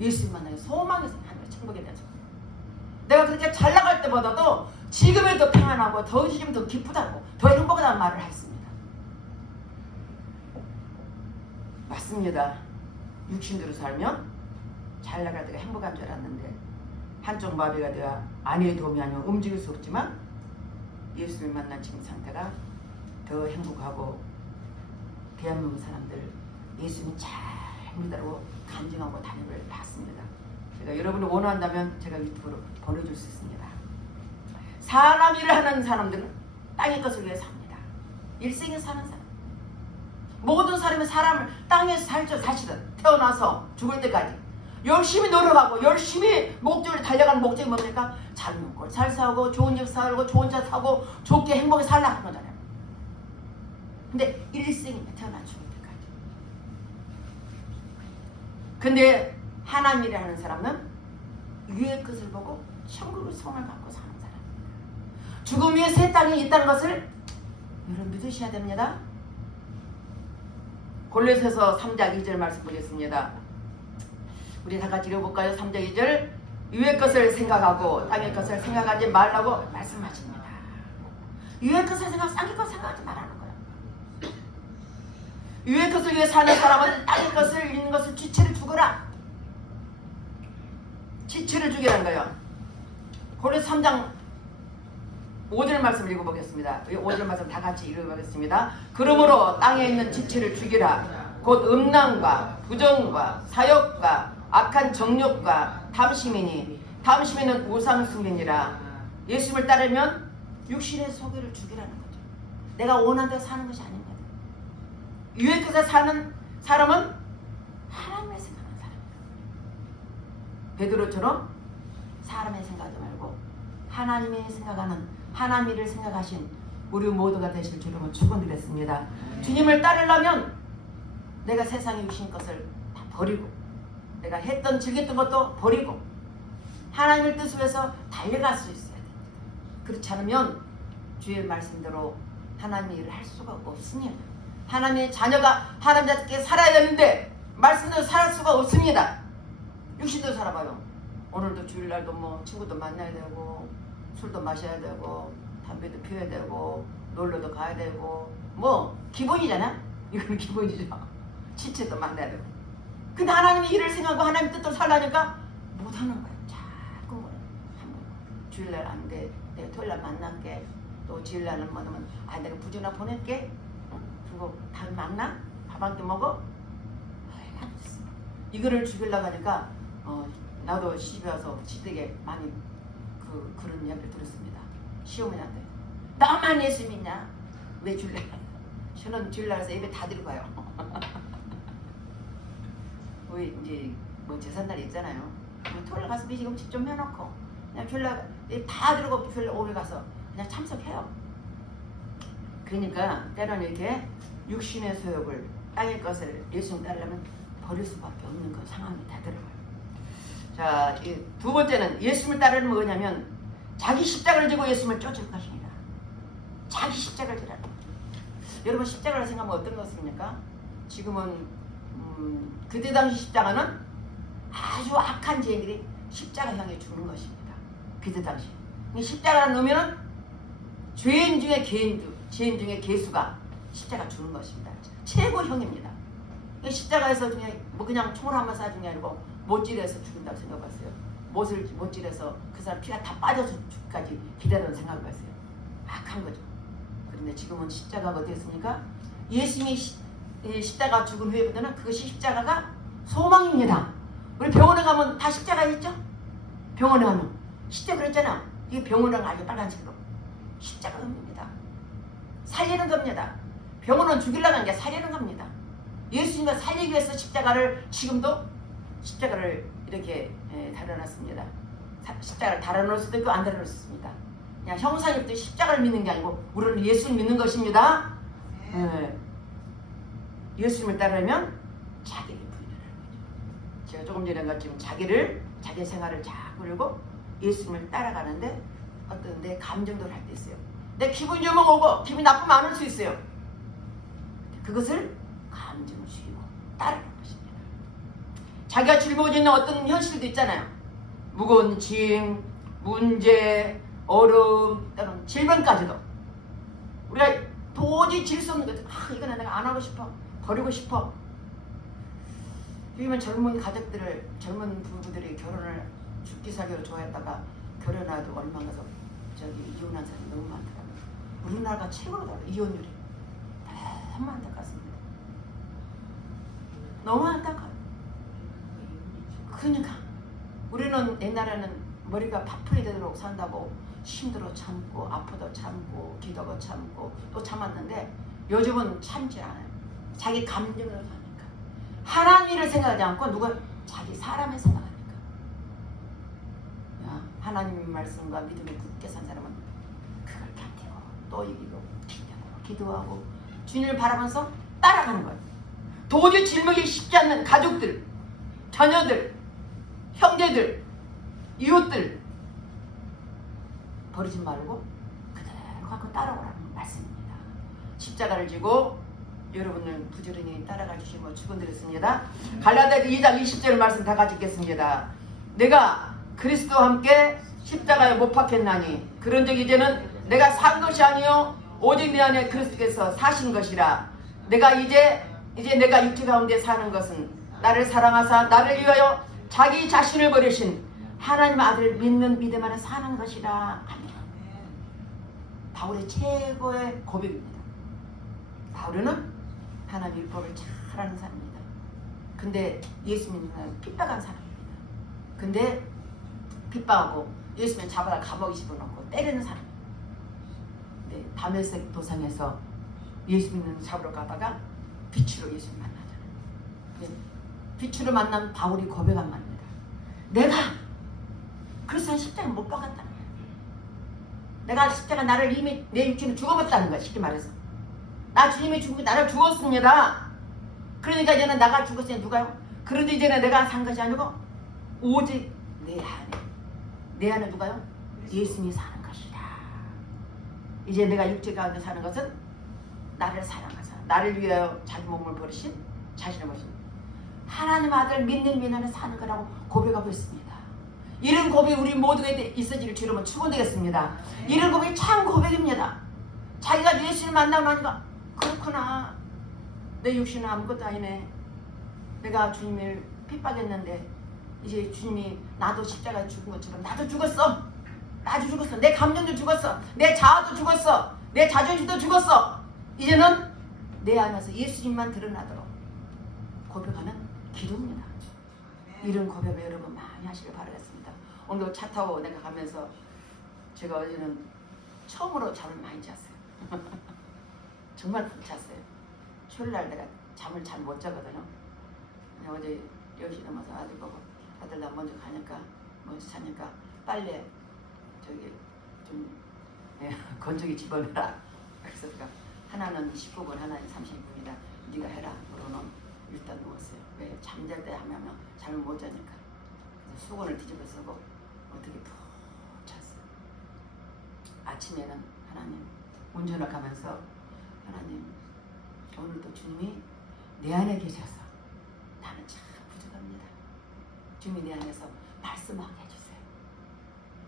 예수님 만나서 소망에서 하나님의 천국에 대해서 내가 그렇게 잘 나갈 때보다도 지금이 더 평안하고 더 지금 더 기쁘다고 더 행복하다는 말을 했습니다. 맞습니다. 육신대로 살면 잘 나갈 때가 행복한 줄 알았는데 한쪽 마비가 되어 아내의 도움이 아니면 움직일 수 없지만 예수를 만난 지금 상태가 더 행복하고 대한민국 사람들 예수님 잘 믿으라고 간증하고 다니를 봤습니다. 제가 여러분이 원한다면 제가 유튜브로 보내줄 수 있습니다. 사람 일을 하는 사람들은 땅의 것을 위해 삽니다. 일생에 사는 사람. 모든 사람이 사람을 땅에서 살죠. 사실은 태어나서 죽을 때까지 열심히 노력하고 열심히 목적을 달려가는 목적이 뭡니까? 잘 먹고 잘 사고 좋은 집 살고 좋은 차 사고 좋게 행복하게 살라 하는 거잖아요. 근데 일생이면 태어나 죽을 때까지. 근데 하나님이라 하는 사람은 위의 것을 보고 천국의 성을 갖고 사는 사람입니다. 죽음 위에 새 땅이 있다는 것을 여러분 믿으셔야 됩니다. 골로새서 3장 2절 말씀 보겠습니다. 우리 다 같이 읽어볼까요? 3장 2절. 위의 것을 생각하고 땅의 것을 생각하지 말라고 말씀하십니다. 위의 것을 생각, 땅의 것을 생각하지 말라는 거예요. 위의 것을 위해 사는 사람은 땅의 것을 있는 것을 지체를 주거라. 지체를 주기라는 거예요. 골로새 3장 5절 말씀을 읽어보겠습니다. 5절 말씀 다 같이 읽어보겠습니다. 그러므로 땅에 있는 지체를 죽이라. 곧 음란과 부정과 사욕과 악한 정욕과 탐심이니 탐심에는 우상숭배니라. 예수님을 따르면 육신의 소유를 죽이라는 거죠. 내가 원하는 대로 사는 것이 아닌 거예요. 위의 것에 사는 사람은 하나님을 생각하는 사람이에요. 베드로처럼 사람의 생각하지 말고 하나님의 생각하는 하나님을 생각하신 우리 모두가 되실 주님은 축원드렸습니다. 주님을 따르려면 내가 세상에 주신 것을 다 버리고 내가 했던 즐겼던 것도 버리고 하나님을 뜻을 위해서 달려갈 수 있어야 됩니다. 그렇지 않으면 주의 말씀대로 하나님의 일을 할 수가 없습니다. 하나님의 자녀가 하나님께 살아야 되는데 말씀대로 살 수가 없습니다. 육신도 살아봐요. 오늘도 주일날도 뭐 친구도 만나야 되고 술도 마셔야 되고 담배도 피워야 되고 놀러도 가야 되고 뭐 기본이잖아. 이거는 기본이죠. 지체도 만나야 되고. 근데 하나님의 일을 생각하고 하나님 뜻대로 살라니까 못하는 거야. 자꾸 한번 주일날 안 돼. 내가 토요일날 만날게. 또 주일날은 뭐냐면 내가 부전화 보낼게. 그리고 다음에 만나? 밥 한 끼 먹어? 이거를 죽이려고 하니까 나도 시집에 와서 시댁에 많이 그런 이야기를 들었습니다. 시어머니한테 나만 예수 믿냐? 왜 주일날? 저는 주일날에서 예배 다 드리고 가요. 우리 이제 뭐 제삿날 있잖아요. 토요일 가서 미식 음식 좀 해놓고 그냥 주일날 다 드리고 주일날 오래 가서 그냥 참석해요. 그러니까 때로는 이렇게 육신의 소욕을 땅의 것을 예수님 따르려면 버릴 수밖에 없는 그 상황이 되더라고요. 자, 두 번째는 예수님을 따르는 뭐냐면 자기 십자가를 지고 예수님을 쫓을 것입니다. 자기 십자가를 지라는 거죠. 여러분 십자가를 생각하면 어떤 것입니까? 지금은 그때 당시 십자가는 아주 악한 죄인들이 십자가 향해 죽는 것입니다. 그때 당시 십자가를 넣으면 죄인 중에 죄인 중에 개수가 십자가 죽는 것입니다. 최고형입니다. 십자가에서 그냥 총을 한번 쏴준 게 아니고 못질해서 죽인다고 생각했어요. 못 찔해서 그 사람 피가 다 빠져서 죽기까지 기다려는 생각을 했어요. 악한 거죠. 그런데 지금은 십자가가 어떻게 했습니까? 예수님이 십자가 죽은 후에부터는 그것이 십자가가 소망입니다. 우리 병원에 가면 다 십자가 있죠? 병원에 가면 십자가 그랬잖아. 이게 병원에 가면 아주 빨간색으로 십자가 의미입니다. 살리는 겁니다. 병원은 죽이려고 하는 게 살리는 겁니다. 예수님과 살리기 위해서 십자가를 지금도 십자가를 이렇게 달아놨습니다. 십자가를 달아놓을 수도 있고 안 달아놓을 수도 있습니다. 그냥 형상이 십자가를 믿는 게 아니고 우리는 예수를 믿는 것입니다. 예수님을 따르면 자기를 부인하는 거죠. 제가 조금 전에 같이 자기 생활을 자꾸 그리고 예수님을 따라가는데 어떤 내 감정도 할 때 있어요. 내 기분이 좋으면 오고 기분이 나쁘면 안 올 수 있어요. 그것을 감정을 죽이고 따르는 것입니다. 자기가 짊어지는 어떤 현실도 있잖아요. 무거운 짐, 문제, 어려움, 때로는 질병까지도 우리가 도저히 질 수 없는 것, 이거는 내가 안 하고 싶어, 버리고 싶어. 요즘은 젊은 부부들이 결혼을 죽기 살기로 좋아했다가 결혼하도 얼마 가서 이혼한 사람이 너무 많더라고요. 우리나라가 최고더라고요. 이혼율이 너무 안타깝습니다. 너무 안타까워요. 그러니까 우리는 옛날에는 머리가 파풀이 되도록 산다고 힘들어 참고 아프도 참고 기도도 참고 또 참았는데 요즘은 참지 않아요. 자기 감정으로 사니까. 하나님을 생각하지 않고 자기 사람을 생각하니까. 하나님 말씀과 믿음에 굳게 산 사람은 그걸 견디고 또 이기고 기도하고 주님을 바라면서 따라가는 거예요. 도저히 짊어지기 쉽지 않는 가족들, 자녀들, 형제들, 이웃들 버리지 말고 그들 따라오라는 말씀입니다. 십자가를 지고 여러분은 부지런히 따라가 주시고 축원드렸습니다. 갈라디아서 2장 20절 말씀 다 같이 읽겠습니다. 내가 그리스도와 함께 십자가에 못 박혔나니 그런즉 이제는 내가 산 것이 아니요 오직 내 안에 그리스도께서 사신 것이라. 내가 이제 내가 육체 가운데 사는 것은 나를 사랑하사 나를 위하여 자기 자신을 버리신 하나님 아들 믿는 믿음 안에 사는 것이라. 아멘. 바울의 최고의 고백입니다. 바울은 하나님 율법을 잘 아는 사람입니다. 근데 예수 믿는 사람은 핍박한 사람입니다. 근데 핍박하고 예수님 잡아다 감옥에 집어넣고 때리는 사람. 네, 다메섹 도상에서 예수 믿는 잡으러 가다가 빛으로 예수를 만나잖아요. 네, 빛으로 만난 바울이 고백한 말입니다. 내가 그리스도의 십자가 못 박았다는 거야. 내가 십자가 나를 이미 내 육체는 죽어버렸다는 거야. 쉽게 말해서 나 주님이 죽고 나를 죽었습니다. 그러니까 이제는 나가 죽었으니 누가요? 그런데 이제는 내가 산 것이 아니고 오직 내 안에 누가요? 예수님이 사는 것이다. 이제 내가 육체 가운데 사는 것은 나를 사랑하사 나를 위하여 자기 몸을 버리신 자신을 버리신 하나님 아들 믿는 민 안에 사는 거라고 고백하고 있습니다. 이런 고백이 우리 모두에게 있어지길 주님은 축원드리겠습니다. 이런 고백이 참 고백입니다. 자기가 예수를 만나고 나니까 그렇구나. 내 육신은 아무것도 아니네. 내가 주님을 핍박했는데 이제 주님이 나도 십자가에 죽은 것처럼 나도 죽었어. 나도 죽었어. 내 감정도 죽었어. 내 자아도 죽었어. 내 자존심도 죽었어. 이제는 내 안에서 예수님만 드러나도록 고백하는 기도입니다. 이런 고백을 여러분 많이 하시길 바라겠습니다. 오늘도 차 타고 내가 가면서 제가 어제는 처음으로 잠을 많이 잤어요. 정말 푹 잤어요. 초일날 내가 잠을 잘 못 자거든요. 어제 10시 넘어서 아들 보고 아들 나 먼저 가니까 먼저 자니까 빨래 저기 좀 건조기 집어넣어라. 그래서 제가 하나는 19분 하나는 30분이다. 네가 해라. 그러고는 일단 누웠어요. 왜 잠잘 때 하면 잠을 못 자니까. 그래서 수건을 뒤집어 쓰고 어떻게 푹 잤어요. 아침에는 하나님 운전을 가면서 하나님 오늘도 주님이 내 안에 계셔서 나는 참 부족합니다. 주님이 내 안에서 말씀하게 해주세요.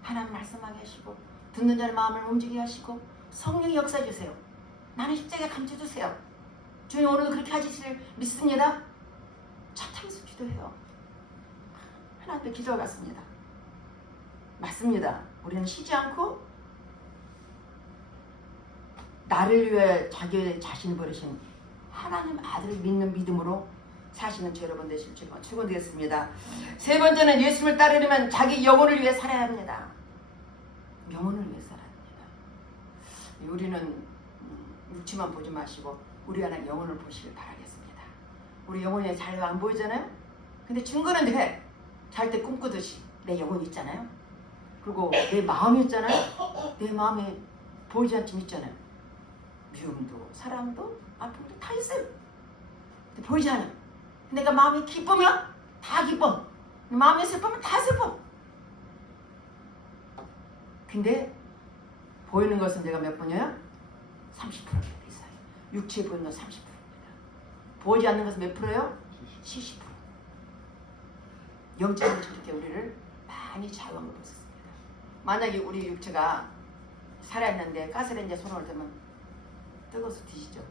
하나님 말씀하게 하시고 듣는 자의 마음을 움직이게 하시고 성령이 역사해 주세요. 나는 십자가에 감춰주세요. 주님 오늘도 그렇게 하시길 믿습니다. 차 타면서 기도해요. 하나님께 기도가 같습니다. 맞습니다. 우리는 쉬지 않고 나를 위해 자기 자신을 버리신 하나님 아들을 믿는 믿음으로 사시는 저 여러분 되실 줄 축원드리겠습니다. 세 번째는 예수님을 따르려면 자기 영혼을 위해 살아야 합니다. 영혼을 위해 살아야 합니다. 우리는 육체만 보지 마시고 우리 안에 영혼을 보시길 바라겠습니다. 우리 영혼이 잘 안 보이잖아요. 근데 증거는 돼. 잘 때 꿈꾸듯이 내 영혼이 있잖아요. 그리고 내 마음이 있잖아요. 내 마음이 보이지 않지만 있잖아요. 미움도 사랑도 아픔도 다 있어요. 근데 보이지 않아요. 내가 마음이 기쁘면 다 기뻐. 마음이 슬프면 다 슬퍼. 근데 보이는 것은 내가 몇 분이에요? 30%가 있어요. 육체에 보이는 건 30%입니다. 보이지 않는 것은 몇 프로예요? 70%. 영적으로 저렇게 우리를 많이 좌우한 걸 보셨습니다. 만약에 우리 육체가 살아있는데 가스레인지에 손을 대면 뜨거워서 뒤지죠.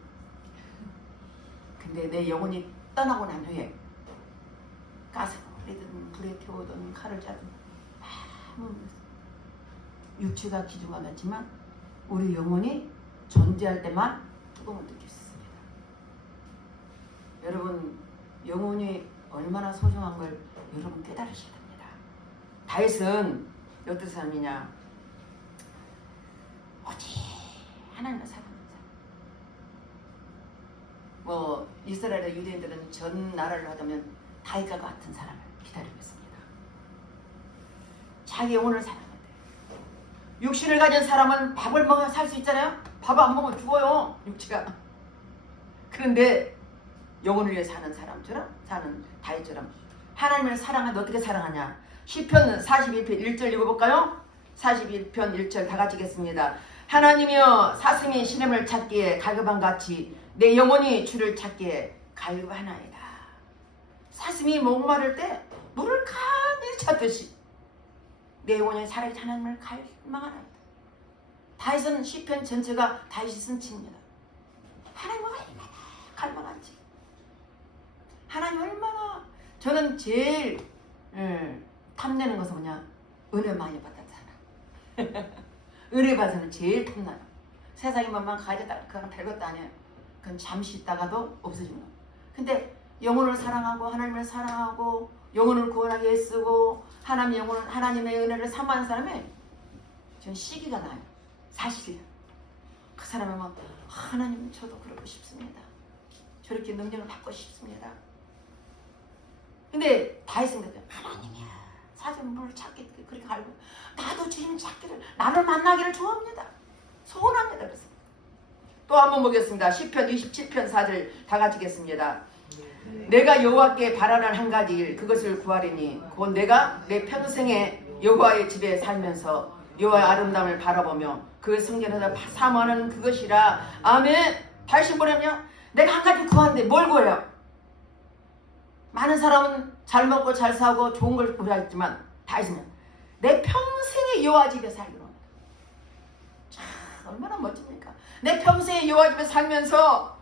근데 내 영혼이 떠나고 난 후에 가스를 올리든 불에 태우든 칼을 자든 아무 육체가 기둥과 같지만 우리 영혼이 존재할 때만 뜨거움을 느낄 수 있습니다. 여러분 영혼이 얼마나 소중한 걸 여러분 깨달으셔야 됩니다. 다윗은 어떤 사람이냐? 오직 하나님을 사랑하는 사람. 뭐 이스라엘의 유대인들은 전 나라를 하자면 다윗과 같은 사람을 기다리고 있습니다. 자기 영혼을 사랑해야 돼요. 육신을 가진 사람은 밥을 먹어 살 수 있잖아요. 밥 안 먹으면 죽어요. 육체가. 그런데 영혼을 위해 사는 사람처럼 사는 다윗처럼 하나님을 사랑하는데 어떻게 사랑하냐? 시편 42편 1절 읽어볼까요? 41편 1절 다 같이 읽겠습니다. 하나님이여 사슴이 시냇을 찾기에 갈급한같이 내 영혼이 주를 찾기에 갈급하나이다. 사슴이 목마를 때 물을 간절히 찾듯이 내 영혼이 살아있는 하나님을 갈망하나이다. 다윗은 시편 전체가 다윗이 쓴 시입니다. 하나님을 얼마나 갈망한지, 하나님 얼마나. 저는 제일 탐내는 것은 뭐냐, 은혜 많이 받았다. 은혜 받으면 제일 탐나요. 세상에 만만 가져다 그건 별것도 아니에요. 그건 잠시 있다가도 없어지는 거예요. 근데 영혼을 사랑하고 하나님을 사랑하고 영혼을 구원하기 애쓰고 하나님의 은혜를 사모하는 사람이 전 시기가 나요. 사실이에요. 그 사람은 막 하나님 저도 그러고 싶습니다. 저렇게 능력을 받고 싶습니다. 근데 다윗은 그랬죠. 하나님이야 사실 뭘 찾기 그렇게 알고 나도 주님 찾기를 나를 만나기를 좋아합니다. 소원합니다. 그래서 또 한번 보겠습니다. 시편 27편 4절 다 같이 읽겠습니다. 내가 여호와께 바라는 한 가지 일 그것을 구하리니 곧 내가 내 평생에 여호와의 집에 살면서 여호와의 아름다움을 바라보며 그 성전에서 사모하는 그것이라. 아멘. 다시 뭐냐면 내가 한 가지 구하는데 뭘 구해요? 많은 사람은 잘 먹고 잘 사고 좋은 걸 구하지만 다윗은 내 평생에 여호와 집에 살기로 합니다. 참 얼마나 멋집니까? 내 평생에 여호와 집에 살면서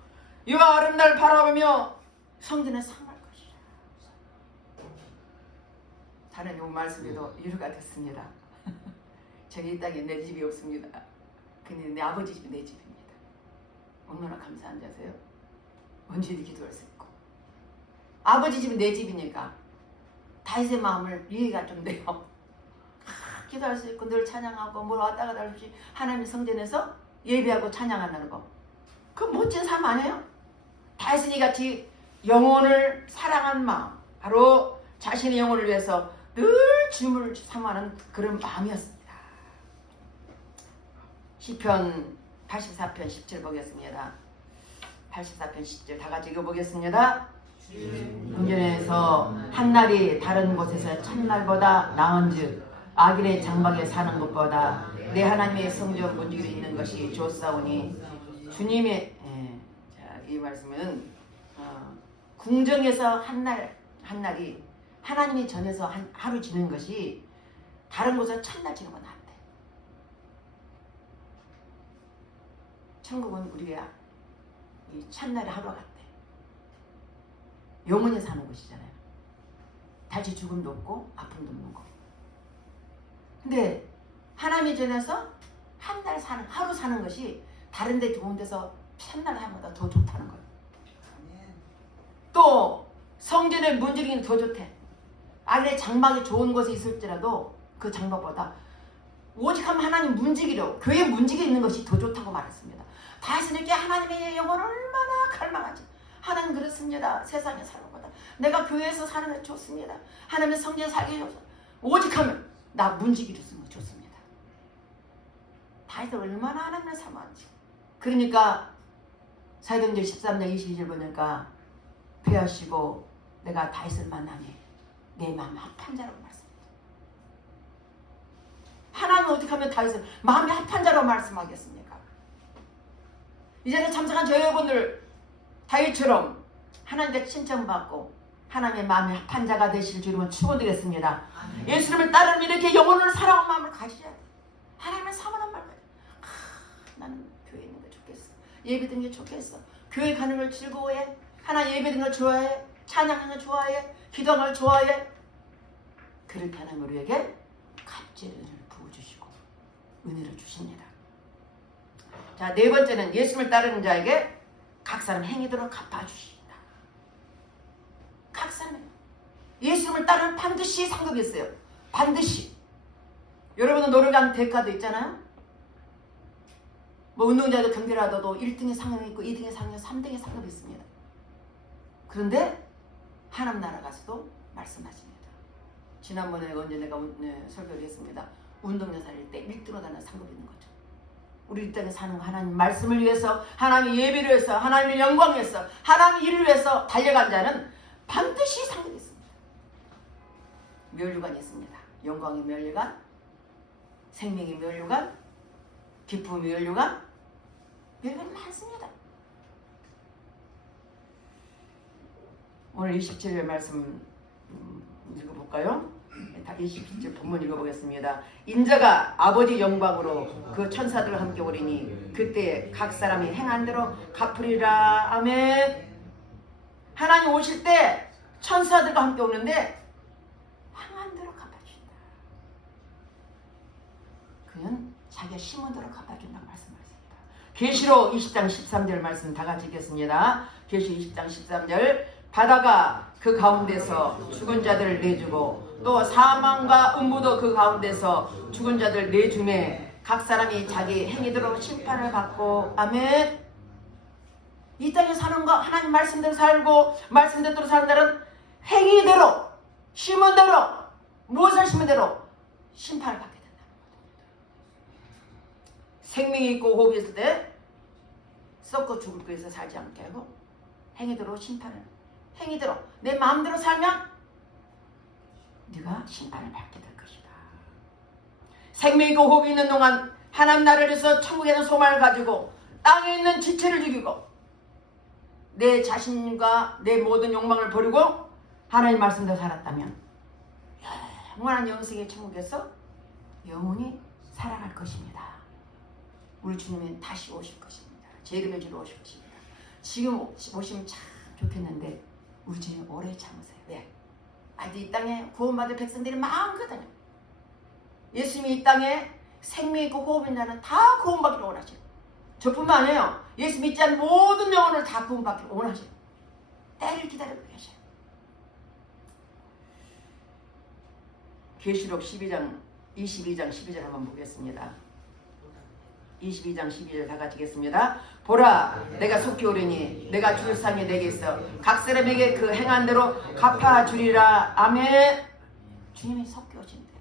여호와 아름다움을 바라보며 성전에 상할 것이라. 하나님 말씀에도 이루가 됐습니다. 저기 이 땅에 내 집이 없습니다. 근데 내 아버지 집이 내 집입니다. 얼마나 감사한지 아세요? 언제든지 기도할 수 있고 아버지 집이 내 집이니까 다윗의 마음을 이해가 좀 돼요. 기도할 수 있고 늘 찬양하고 뭘 왔다 갔다 할 수 없이 하나님 성전에서 예배하고 찬양한다는 거, 그 멋진 삶 아니에요? 다윗은 이같이 영혼을 사랑한 마음, 바로 자신의 영혼을 위해서 늘 주님을 사모하는 그런 마음이었습니다. 시편 84편 10절 보겠습니다. 84편 10절 다 같이 읽어보겠습니다. 궁전에서 한날이 다른 곳에서 첫날보다 나은즉 악인의 장막에 사는 것보다 내 하나님의 성전 문지기로 있는 것이 좋사오니. 주님의 이 말씀은 궁정에서 한날이 하나님이 전에서 하루 지는 것이 다른 곳에서 첫날 지는 건 안 돼. 천국은 우리가 이 첫날에 하루가 같대. 영원히 사는 곳이잖아요. 다시 죽음도 없고 아픔도 없는 거. 근데 하나님이 전에서 한 달 사는, 하루 사는 것이 다른 데 좋은 데서 첫날 하면보다 더 좋다는 거예요. 또 성전의 문지기는 더 좋대. 안에 장막이 좋은 곳에 있을지라도 그 장막보다 오직 하나님 문지기로, 교회 문지기 있는 것이 더 좋다고 말했습니다. 다윗은 이렇게 하나님의 영혼을 얼마나 갈망하지. 하나님 그렇습니다. 세상에 사는 것보다 내가 교회에서 사는 게 좋습니다. 하나님의 성전에 살기 좋습니다. 오직 하면 나 문지기로 쓰는 거 좋습니다. 다윗은 얼마나 하나님을 사모한지. 그러니까 사도행전 13장 22절 보니까 배하시고 내가 다윗을 만나니 내 마음 합한 자라고 말씀합니다. 하나님은 어떻게 하면 다윗을 마음이 합한 자라고 말씀하겠습니까? 이제는 참석한 저 여러분들 다윗처럼 하나님께 칭찬받고 하나님의 마음이 합한 자가 되실 줄은 축원드리겠습니다. 예수님을 따르면 이렇게 영혼을 사랑하는 마음을 가지셔야 돼. 하나님을 사모하는 마음을. 나는 교회 있는 게 좋겠어. 예배 드는 게 좋겠어. 교회 가는 걸 즐거워해. 하나님 예배 드는 걸 좋아해. 찬양하는 걸 좋아해. 기도하는 걸 좋아해. 그렇게 하나님 우리에게 갑절의 은혜를 부어주시고 은혜를 주십니다. 자, 네 번째는 예수님을 따르는 자에게 각 사람 행위대로 갚아주신다. 각 사람 예수님을 따르면 반드시 상급이 있어요. 반드시. 여러분은 노력한 대가도 있잖아요. 뭐 운동자도 경기를 하더라도 1등의 상금이 있고 2등의 상금, 3등의 상금이 있습니다. 그런데 하나님 나라 가서도 말씀하십니다. 지난번에 언제 내가 설교를 했습니다. 운동연사일 때 1등으로 다는 상급이 있는 거죠. 우리 이 땅에 사는 하나님 말씀을 위해서, 하나님의 예배를 위해서, 하나님의 영광을 위해서, 하나님의 일을 위해서 달려간 자는 반드시 상급이 있습니다. 면류관이 있습니다. 영광의 면류관, 생명의 면류관, 기쁨의 연료가 많습니다. 오늘 27절 말씀 읽어볼까요? 27절 본문 읽어보겠습니다. 인자가 아버지 영광으로 그 천사들과 함께 오리니 그때 각 사람이 행한 대로 갚으리라. 아멘. 하나님 오실 때 천사들과 함께 오는데 행한 대로 갚아준다. 그는 자기가 심은 대로 갚아준다고 말씀하셨습니다. 계시록 20장 13절 말씀 다 같이 읽겠습니다. 계시록 20장 13절 바다가 그 가운데서 죽은 자들을 내주고 또 사망과 음부도 그 가운데서 죽은 자들 내주매 각 사람이 자기 행위대로 심판을 받고. 아멘. 이 땅에 사는 거 하나님 말씀대로 살고 말씀대로 사는 자는 행위대로 심은 대로 무엇을 심은 대로 심판을 받게 된다는 거죠. 생명이 있고 호흡이 있을 때 썩고 죽을 거에서 살지 않게 하고 행위대로 심판을, 행위대로 내 마음대로 살면 네가 심판을 받게 될 것이다. 생명이 있고 호흡이 있는 동안 하나님 나라를 위해서 천국에 있는 소망을 가지고 땅에 있는 지체를 죽이고 내 자신과 내 모든 욕망을 버리고 하나님 말씀대로 살았다면 영원한 영생의 천국에서 영원히 살아갈 것입니다. 우리 주님은 다시 오실 것입니다. 제 이름의 주로 오실 것입니다. 지금 오시면 참 좋겠는데 우리 주님 오래 참으세요. 왜? 아직 이 땅에 구원받을 백성들이 많거든요. 예수님이 이 땅에 생명 있고 호흡 있는 자는 다 구원받기를 원하시고 저뿐만 아니에요. 예수 믿지 않는 모든 영혼을 다 구원받기를 원하시고 때를 기다리고 계셔요. 계시록 22장 12절 한번 보겠습니다. 22장 12절 다 같이 읽겠습니다. 보라 내가 속히 오리니 내가 줄 상이 내게 있어 각 사람에게 그 행한 대로 갚아주리라. 아멘. 주님이 속히 오신대.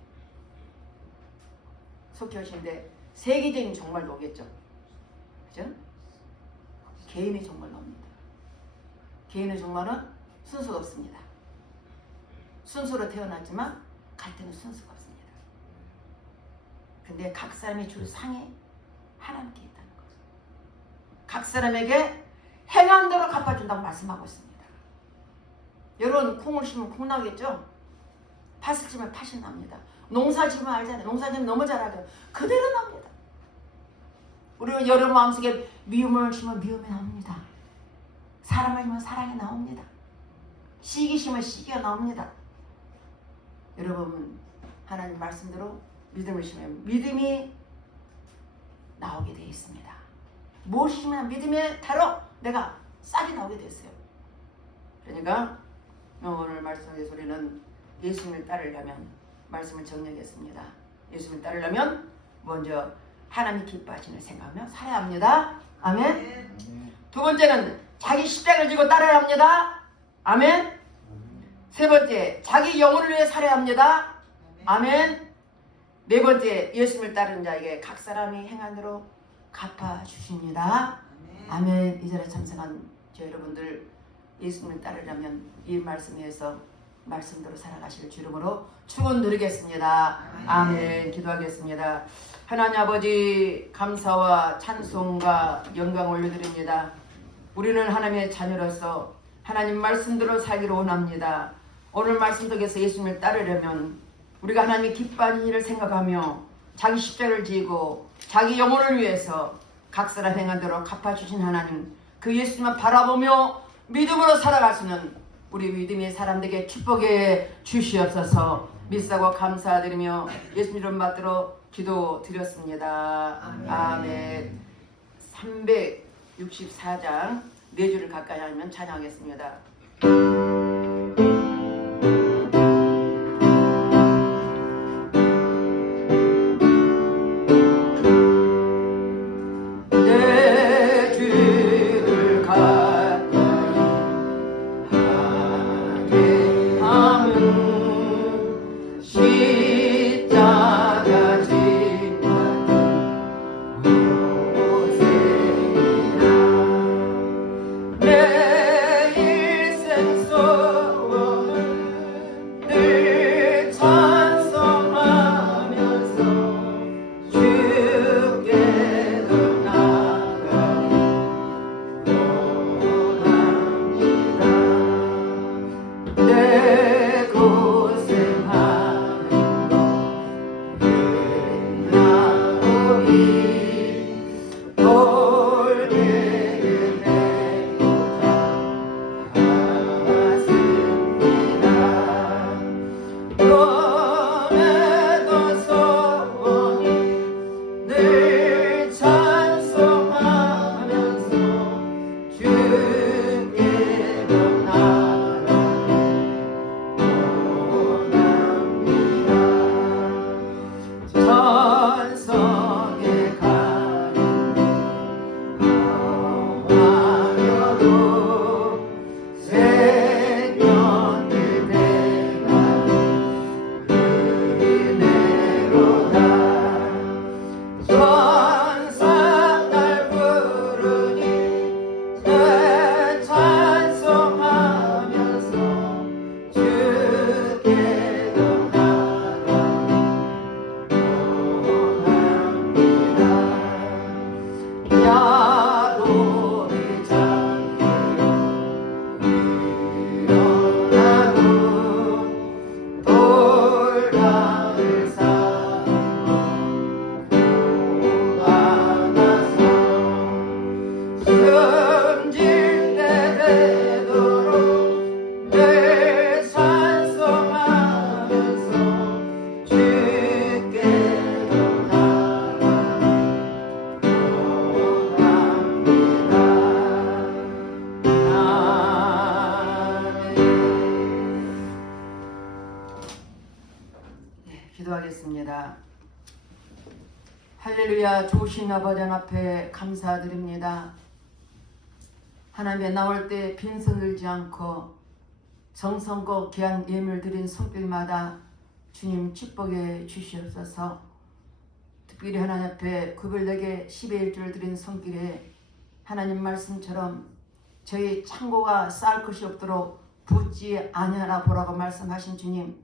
속히 오신데 세계적인 종말도 오겠죠. 그죠? 개인의 종말도 옵니다. 개인의 종말은 순서가 없습니다. 순서로 태어났지만 갈 때는 순서가 없습니다. 근데 각 사람이 줄 상에 하나님께 있다는 거죠. 각 사람에게 행한 대로 갚아준다고 말씀하고 있습니다. 여러분 콩을 심으면 콩 나오겠죠? 팥을 치면 팥이 납니다. 농사 지으면 알잖아요. 농사 지으면 너무 잘하죠. 그대로 납니다. 우리가 여러분 마음속에 미움을 심으면 미움이 나옵니다. 사랑을 심으면 사랑이 나옵니다. 시기 심으면 시기가 나옵니다. 여러분 하나님 말씀대로 믿음을 심으면 믿음이 나오게 되어 있습니다. 무엇이 심으면 믿음의 타로 내가 싹이 나오게 됐어요. 그러니까 오늘 말씀의 소리는 예수님을 따르려면 말씀을 정리하겠습니다. 예수님을 따르려면 먼저 하나님 기뻐하시는 생각하며 살아야 합니다. 아멘. 두 번째는 자기 십자가를 지고 따라야 합니다. 아멘. 세 번째 자기 영혼을 위해 살아야 합니다. 아멘. 네 번째 예수님을 따르는 자에게 각 사람이 행한 대로 갚아주십니다. 아멘. 이 자리에 참석한 저 여러분들 예수님을 따르려면 이 말씀에서 말씀대로 살아가실 주 이름으로 축원드리겠습니다. 아멘. 기도하겠습니다. 하나님 아버지 감사와 찬송과 영광 올려드립니다. 우리는 하나님의 자녀로서 하나님 말씀대로 살기를 원합니다. 오늘 말씀 속에서 예수님을 따르려면 우리가 하나님의 기뻐하는 일을 생각하며 자기 십자가를 지고 자기 영혼을 위해서 각 사람 행한 대로 갚아주신 하나님 그 예수님만 바라보며 믿음으로 살아갈 수 있는 우리 믿음의 사람들에게 축복해 주시옵소서. 믿사고 감사드리며 예수님 이름 받들어 기도드렸습니다. 아멘. 364장 4주를 가까이 하면 찬양하겠습니다. 내 일생 속 기도하겠습니다. 할렐루야. 좋으신 아버지 앞에 감사드립니다. 하나님의 나올 때 빈손 들지 않고 정성껏 귀한 예물 드린 손길마다 주님 축복해 주시옵소서. 특별히 하나님 앞에 구별되게 10의 1조를 드린 손길에 하나님 말씀처럼 저희 창고가 쌓을 것이 없도록 붓지 아니하라 보라고 말씀하신 주님,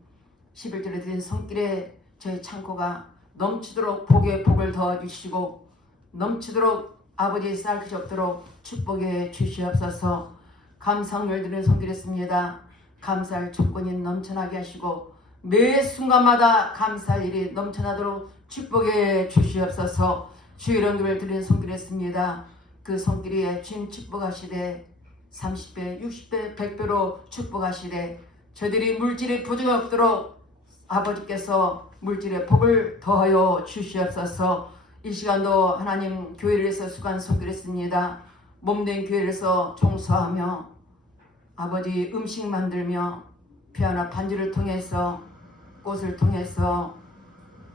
11조를 드린 손길에 저희 창고가 넘치도록 복에 복을 더해주시고 넘치도록 아버지의 쌓을 것이 없도록 축복해 주시옵소서. 감사를 드리는 손길했습니다. 감사할 조건이 넘쳐나게 하시고 매 순간마다 감사할 일이 넘쳐나도록 축복해 주시옵소서. 주의 이름을 드리는 손길했습니다. 그 손길에 주님 축복하시되 30배, 60배, 100배로 축복하시되 저들이 물질의 부족이 없도록 아버지께서 물질의 복을 더하여 주시옵소서. 이 시간도 하나님 교회를 위해서 수고한 손길했습니다. 몸된 교회를 위해서 종사하며 아버지 음식 만들며 피아노 반주를 통해서 꽃을 통해서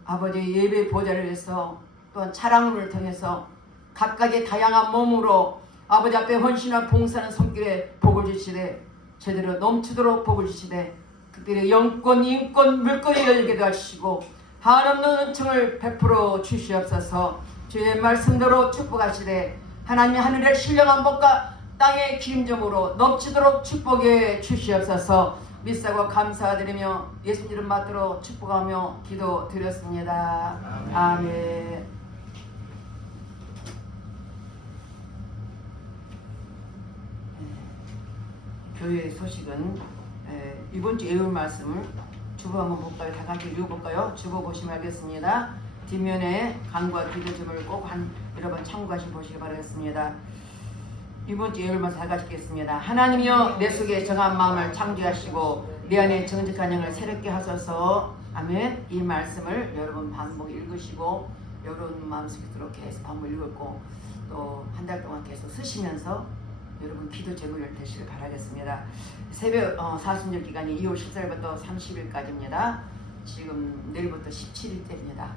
아버지 예배 보좌를 위해서 또한 차량을 통해서 각각의 다양한 몸으로 아버지 앞에 헌신과 봉사하는 손길에 복을 주시되 제대로 넘치도록 복을 주시되 특별히 영권, 인권, 물권이 열리게도 하시고 한없는 은총을 베풀어 주시옵소서. 주의 말씀대로 축복하시되 하나님의 하늘의 신령한 복과 땅의 기름짐으로 넘치도록 축복해 주시옵소서. 믿사고 감사드리며 예수님 이름 받들어 축복하며 기도드렸습니다. 아멘. 교회 소식은 이번 주 예언 말씀을 주보 한번 볼까요? 다 같이 읽어볼까요? 주보 보시면 알겠습니다. 뒷면에 간과 기도점을 꼭 여러 번 참고하시 보시기 바라겠습니다. 이번 주 예언 말씀 다 같이 읽겠습니다. 하나님이여 내 속에 정한 마음을 창조하시고 내 안에 정직한 영을 새롭게 하소서. 아멘. 이 말씀을 여러분 반복 읽으시고 여러분 마음속에 들어 계속 반복 읽었고 또 한 달 동안 계속 쓰시면서 여러분 기도 제목이 되시길 바라겠습니다. 새벽 사순절 기간이 2월 14일부터 30일까지입니다. 지금 내일부터 17일째입니다.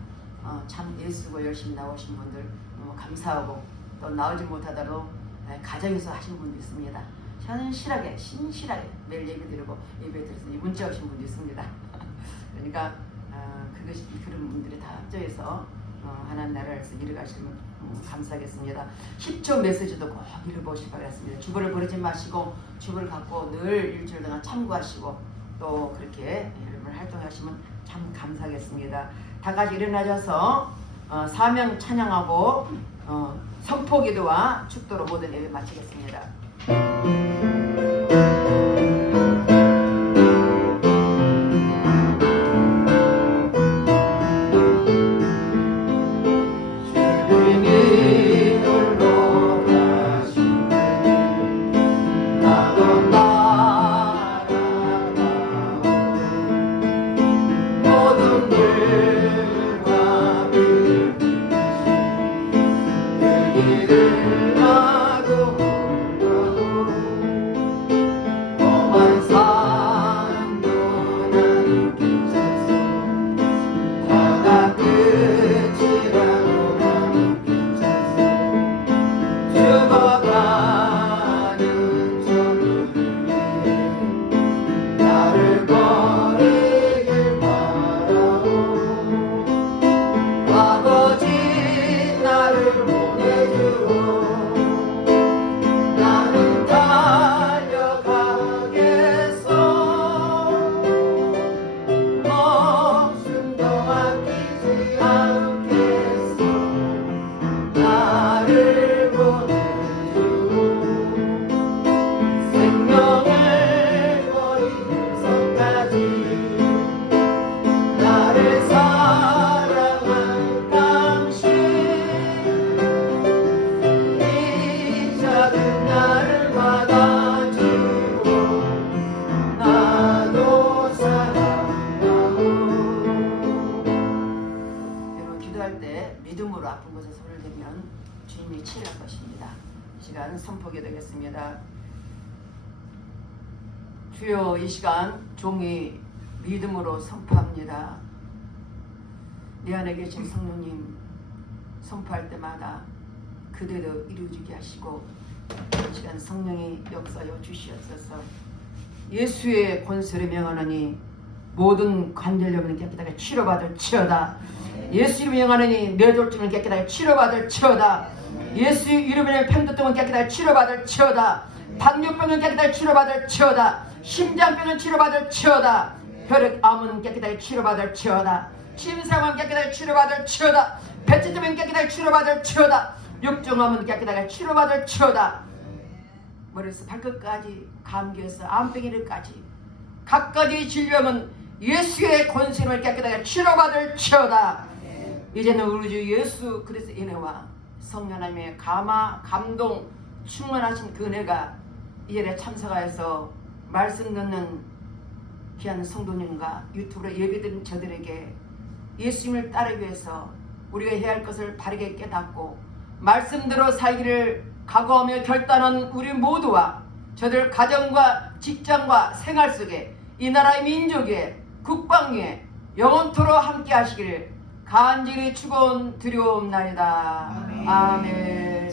참 애쓰고 열심히 나오신 분들 너무 감사하고 또 나오지 못하다도 가정에서 하신 분도 있습니다. 신실하게 매일 예배 드리고 예배 드려서 문자 오신 분도 있습니다. 그러니까 그것이 그런 분들이 다 합쳐서 하나님 나라에서 이루어가시면 감사하겠습니다. 10초 메시지도 꼭 읽어보시기 바랍니다. 주보를 버리지 마시고 주보를 갖고 늘 일주일 동안 참고하시고 또 그렇게 여러분 활동하시면 참 감사하겠습니다. 다 같이 일어나셔서 사명 찬양하고 선포기도와 축도로 모든 예배 마치겠습니다. 주님이 나도 험한 산도 나는 괜찮소 바다 끝이라도 나는 괜찮소 죽어가는 저들을 위해 나를 버리길 바라오 아버지 나를 보내주오 나는 달려가겠소 목숨도 아끼지 않겠소 나를 보내주오 생명을 버리는 선까지 나를 사랑할 당신 이 작은 나를 받아주고 나도 사랑하오. 여러분 기도할 때 믿음으로 아픈 곳에 손을 대면 주님이 치료할 것입니다. 이 시간 선포하게 되겠습니다. 주여 이 시간 종이 믿음으로 선포합니다. 내 안에 계신 성령님 선포할 때마다 그대로 이루어지게 하시고 이 시간 성령이 역사여 주시옵소서. 예수의 권세를 명하노니 모든 관절염은 깨끗하게 치료받을 치어다. 예수 이름을 명하노니 뇌졸중은 깨끗하게 치료받을 치어다. 예수 이름을 편두통은 깨끗하게 치료받을 치어다. 당뇨병은 깨끗하게 치료받을 치어다. 심장병은 치료받을 치어다. 혈액암은 깨끗하게 치료받을 치어다. 침상은 깨끗하게 치료받을 치어다. 배치점은 깨끗하게 치료받을 치어다. 육종암은 깨끗하게 치료받을 치어다. 머리에서 발끝까지 감기에서 암병이를까지 각가지 질병은 예수의 권세를 깨끗하게 치료받을 치어다. 이제는 우리 주 예수 그리스도의 은혜와 성령 하나님의 감동 충만하신 그 은혜가 이 자리에 참석하여서 말씀 듣는 귀한 성도님과 유튜브로 예배드린 저들에게 예수님을 따르기 위해서 우리가 해야 할 것을 바르게 깨닫고 말씀대로 살기를 각오하며 결단한 우리 모두와 저들 가정과 직장과 생활 속에 이 나라의 민족의 국방위에 영원토록 함께 하시기를 간절히 축원드리옵나이다. 아멘.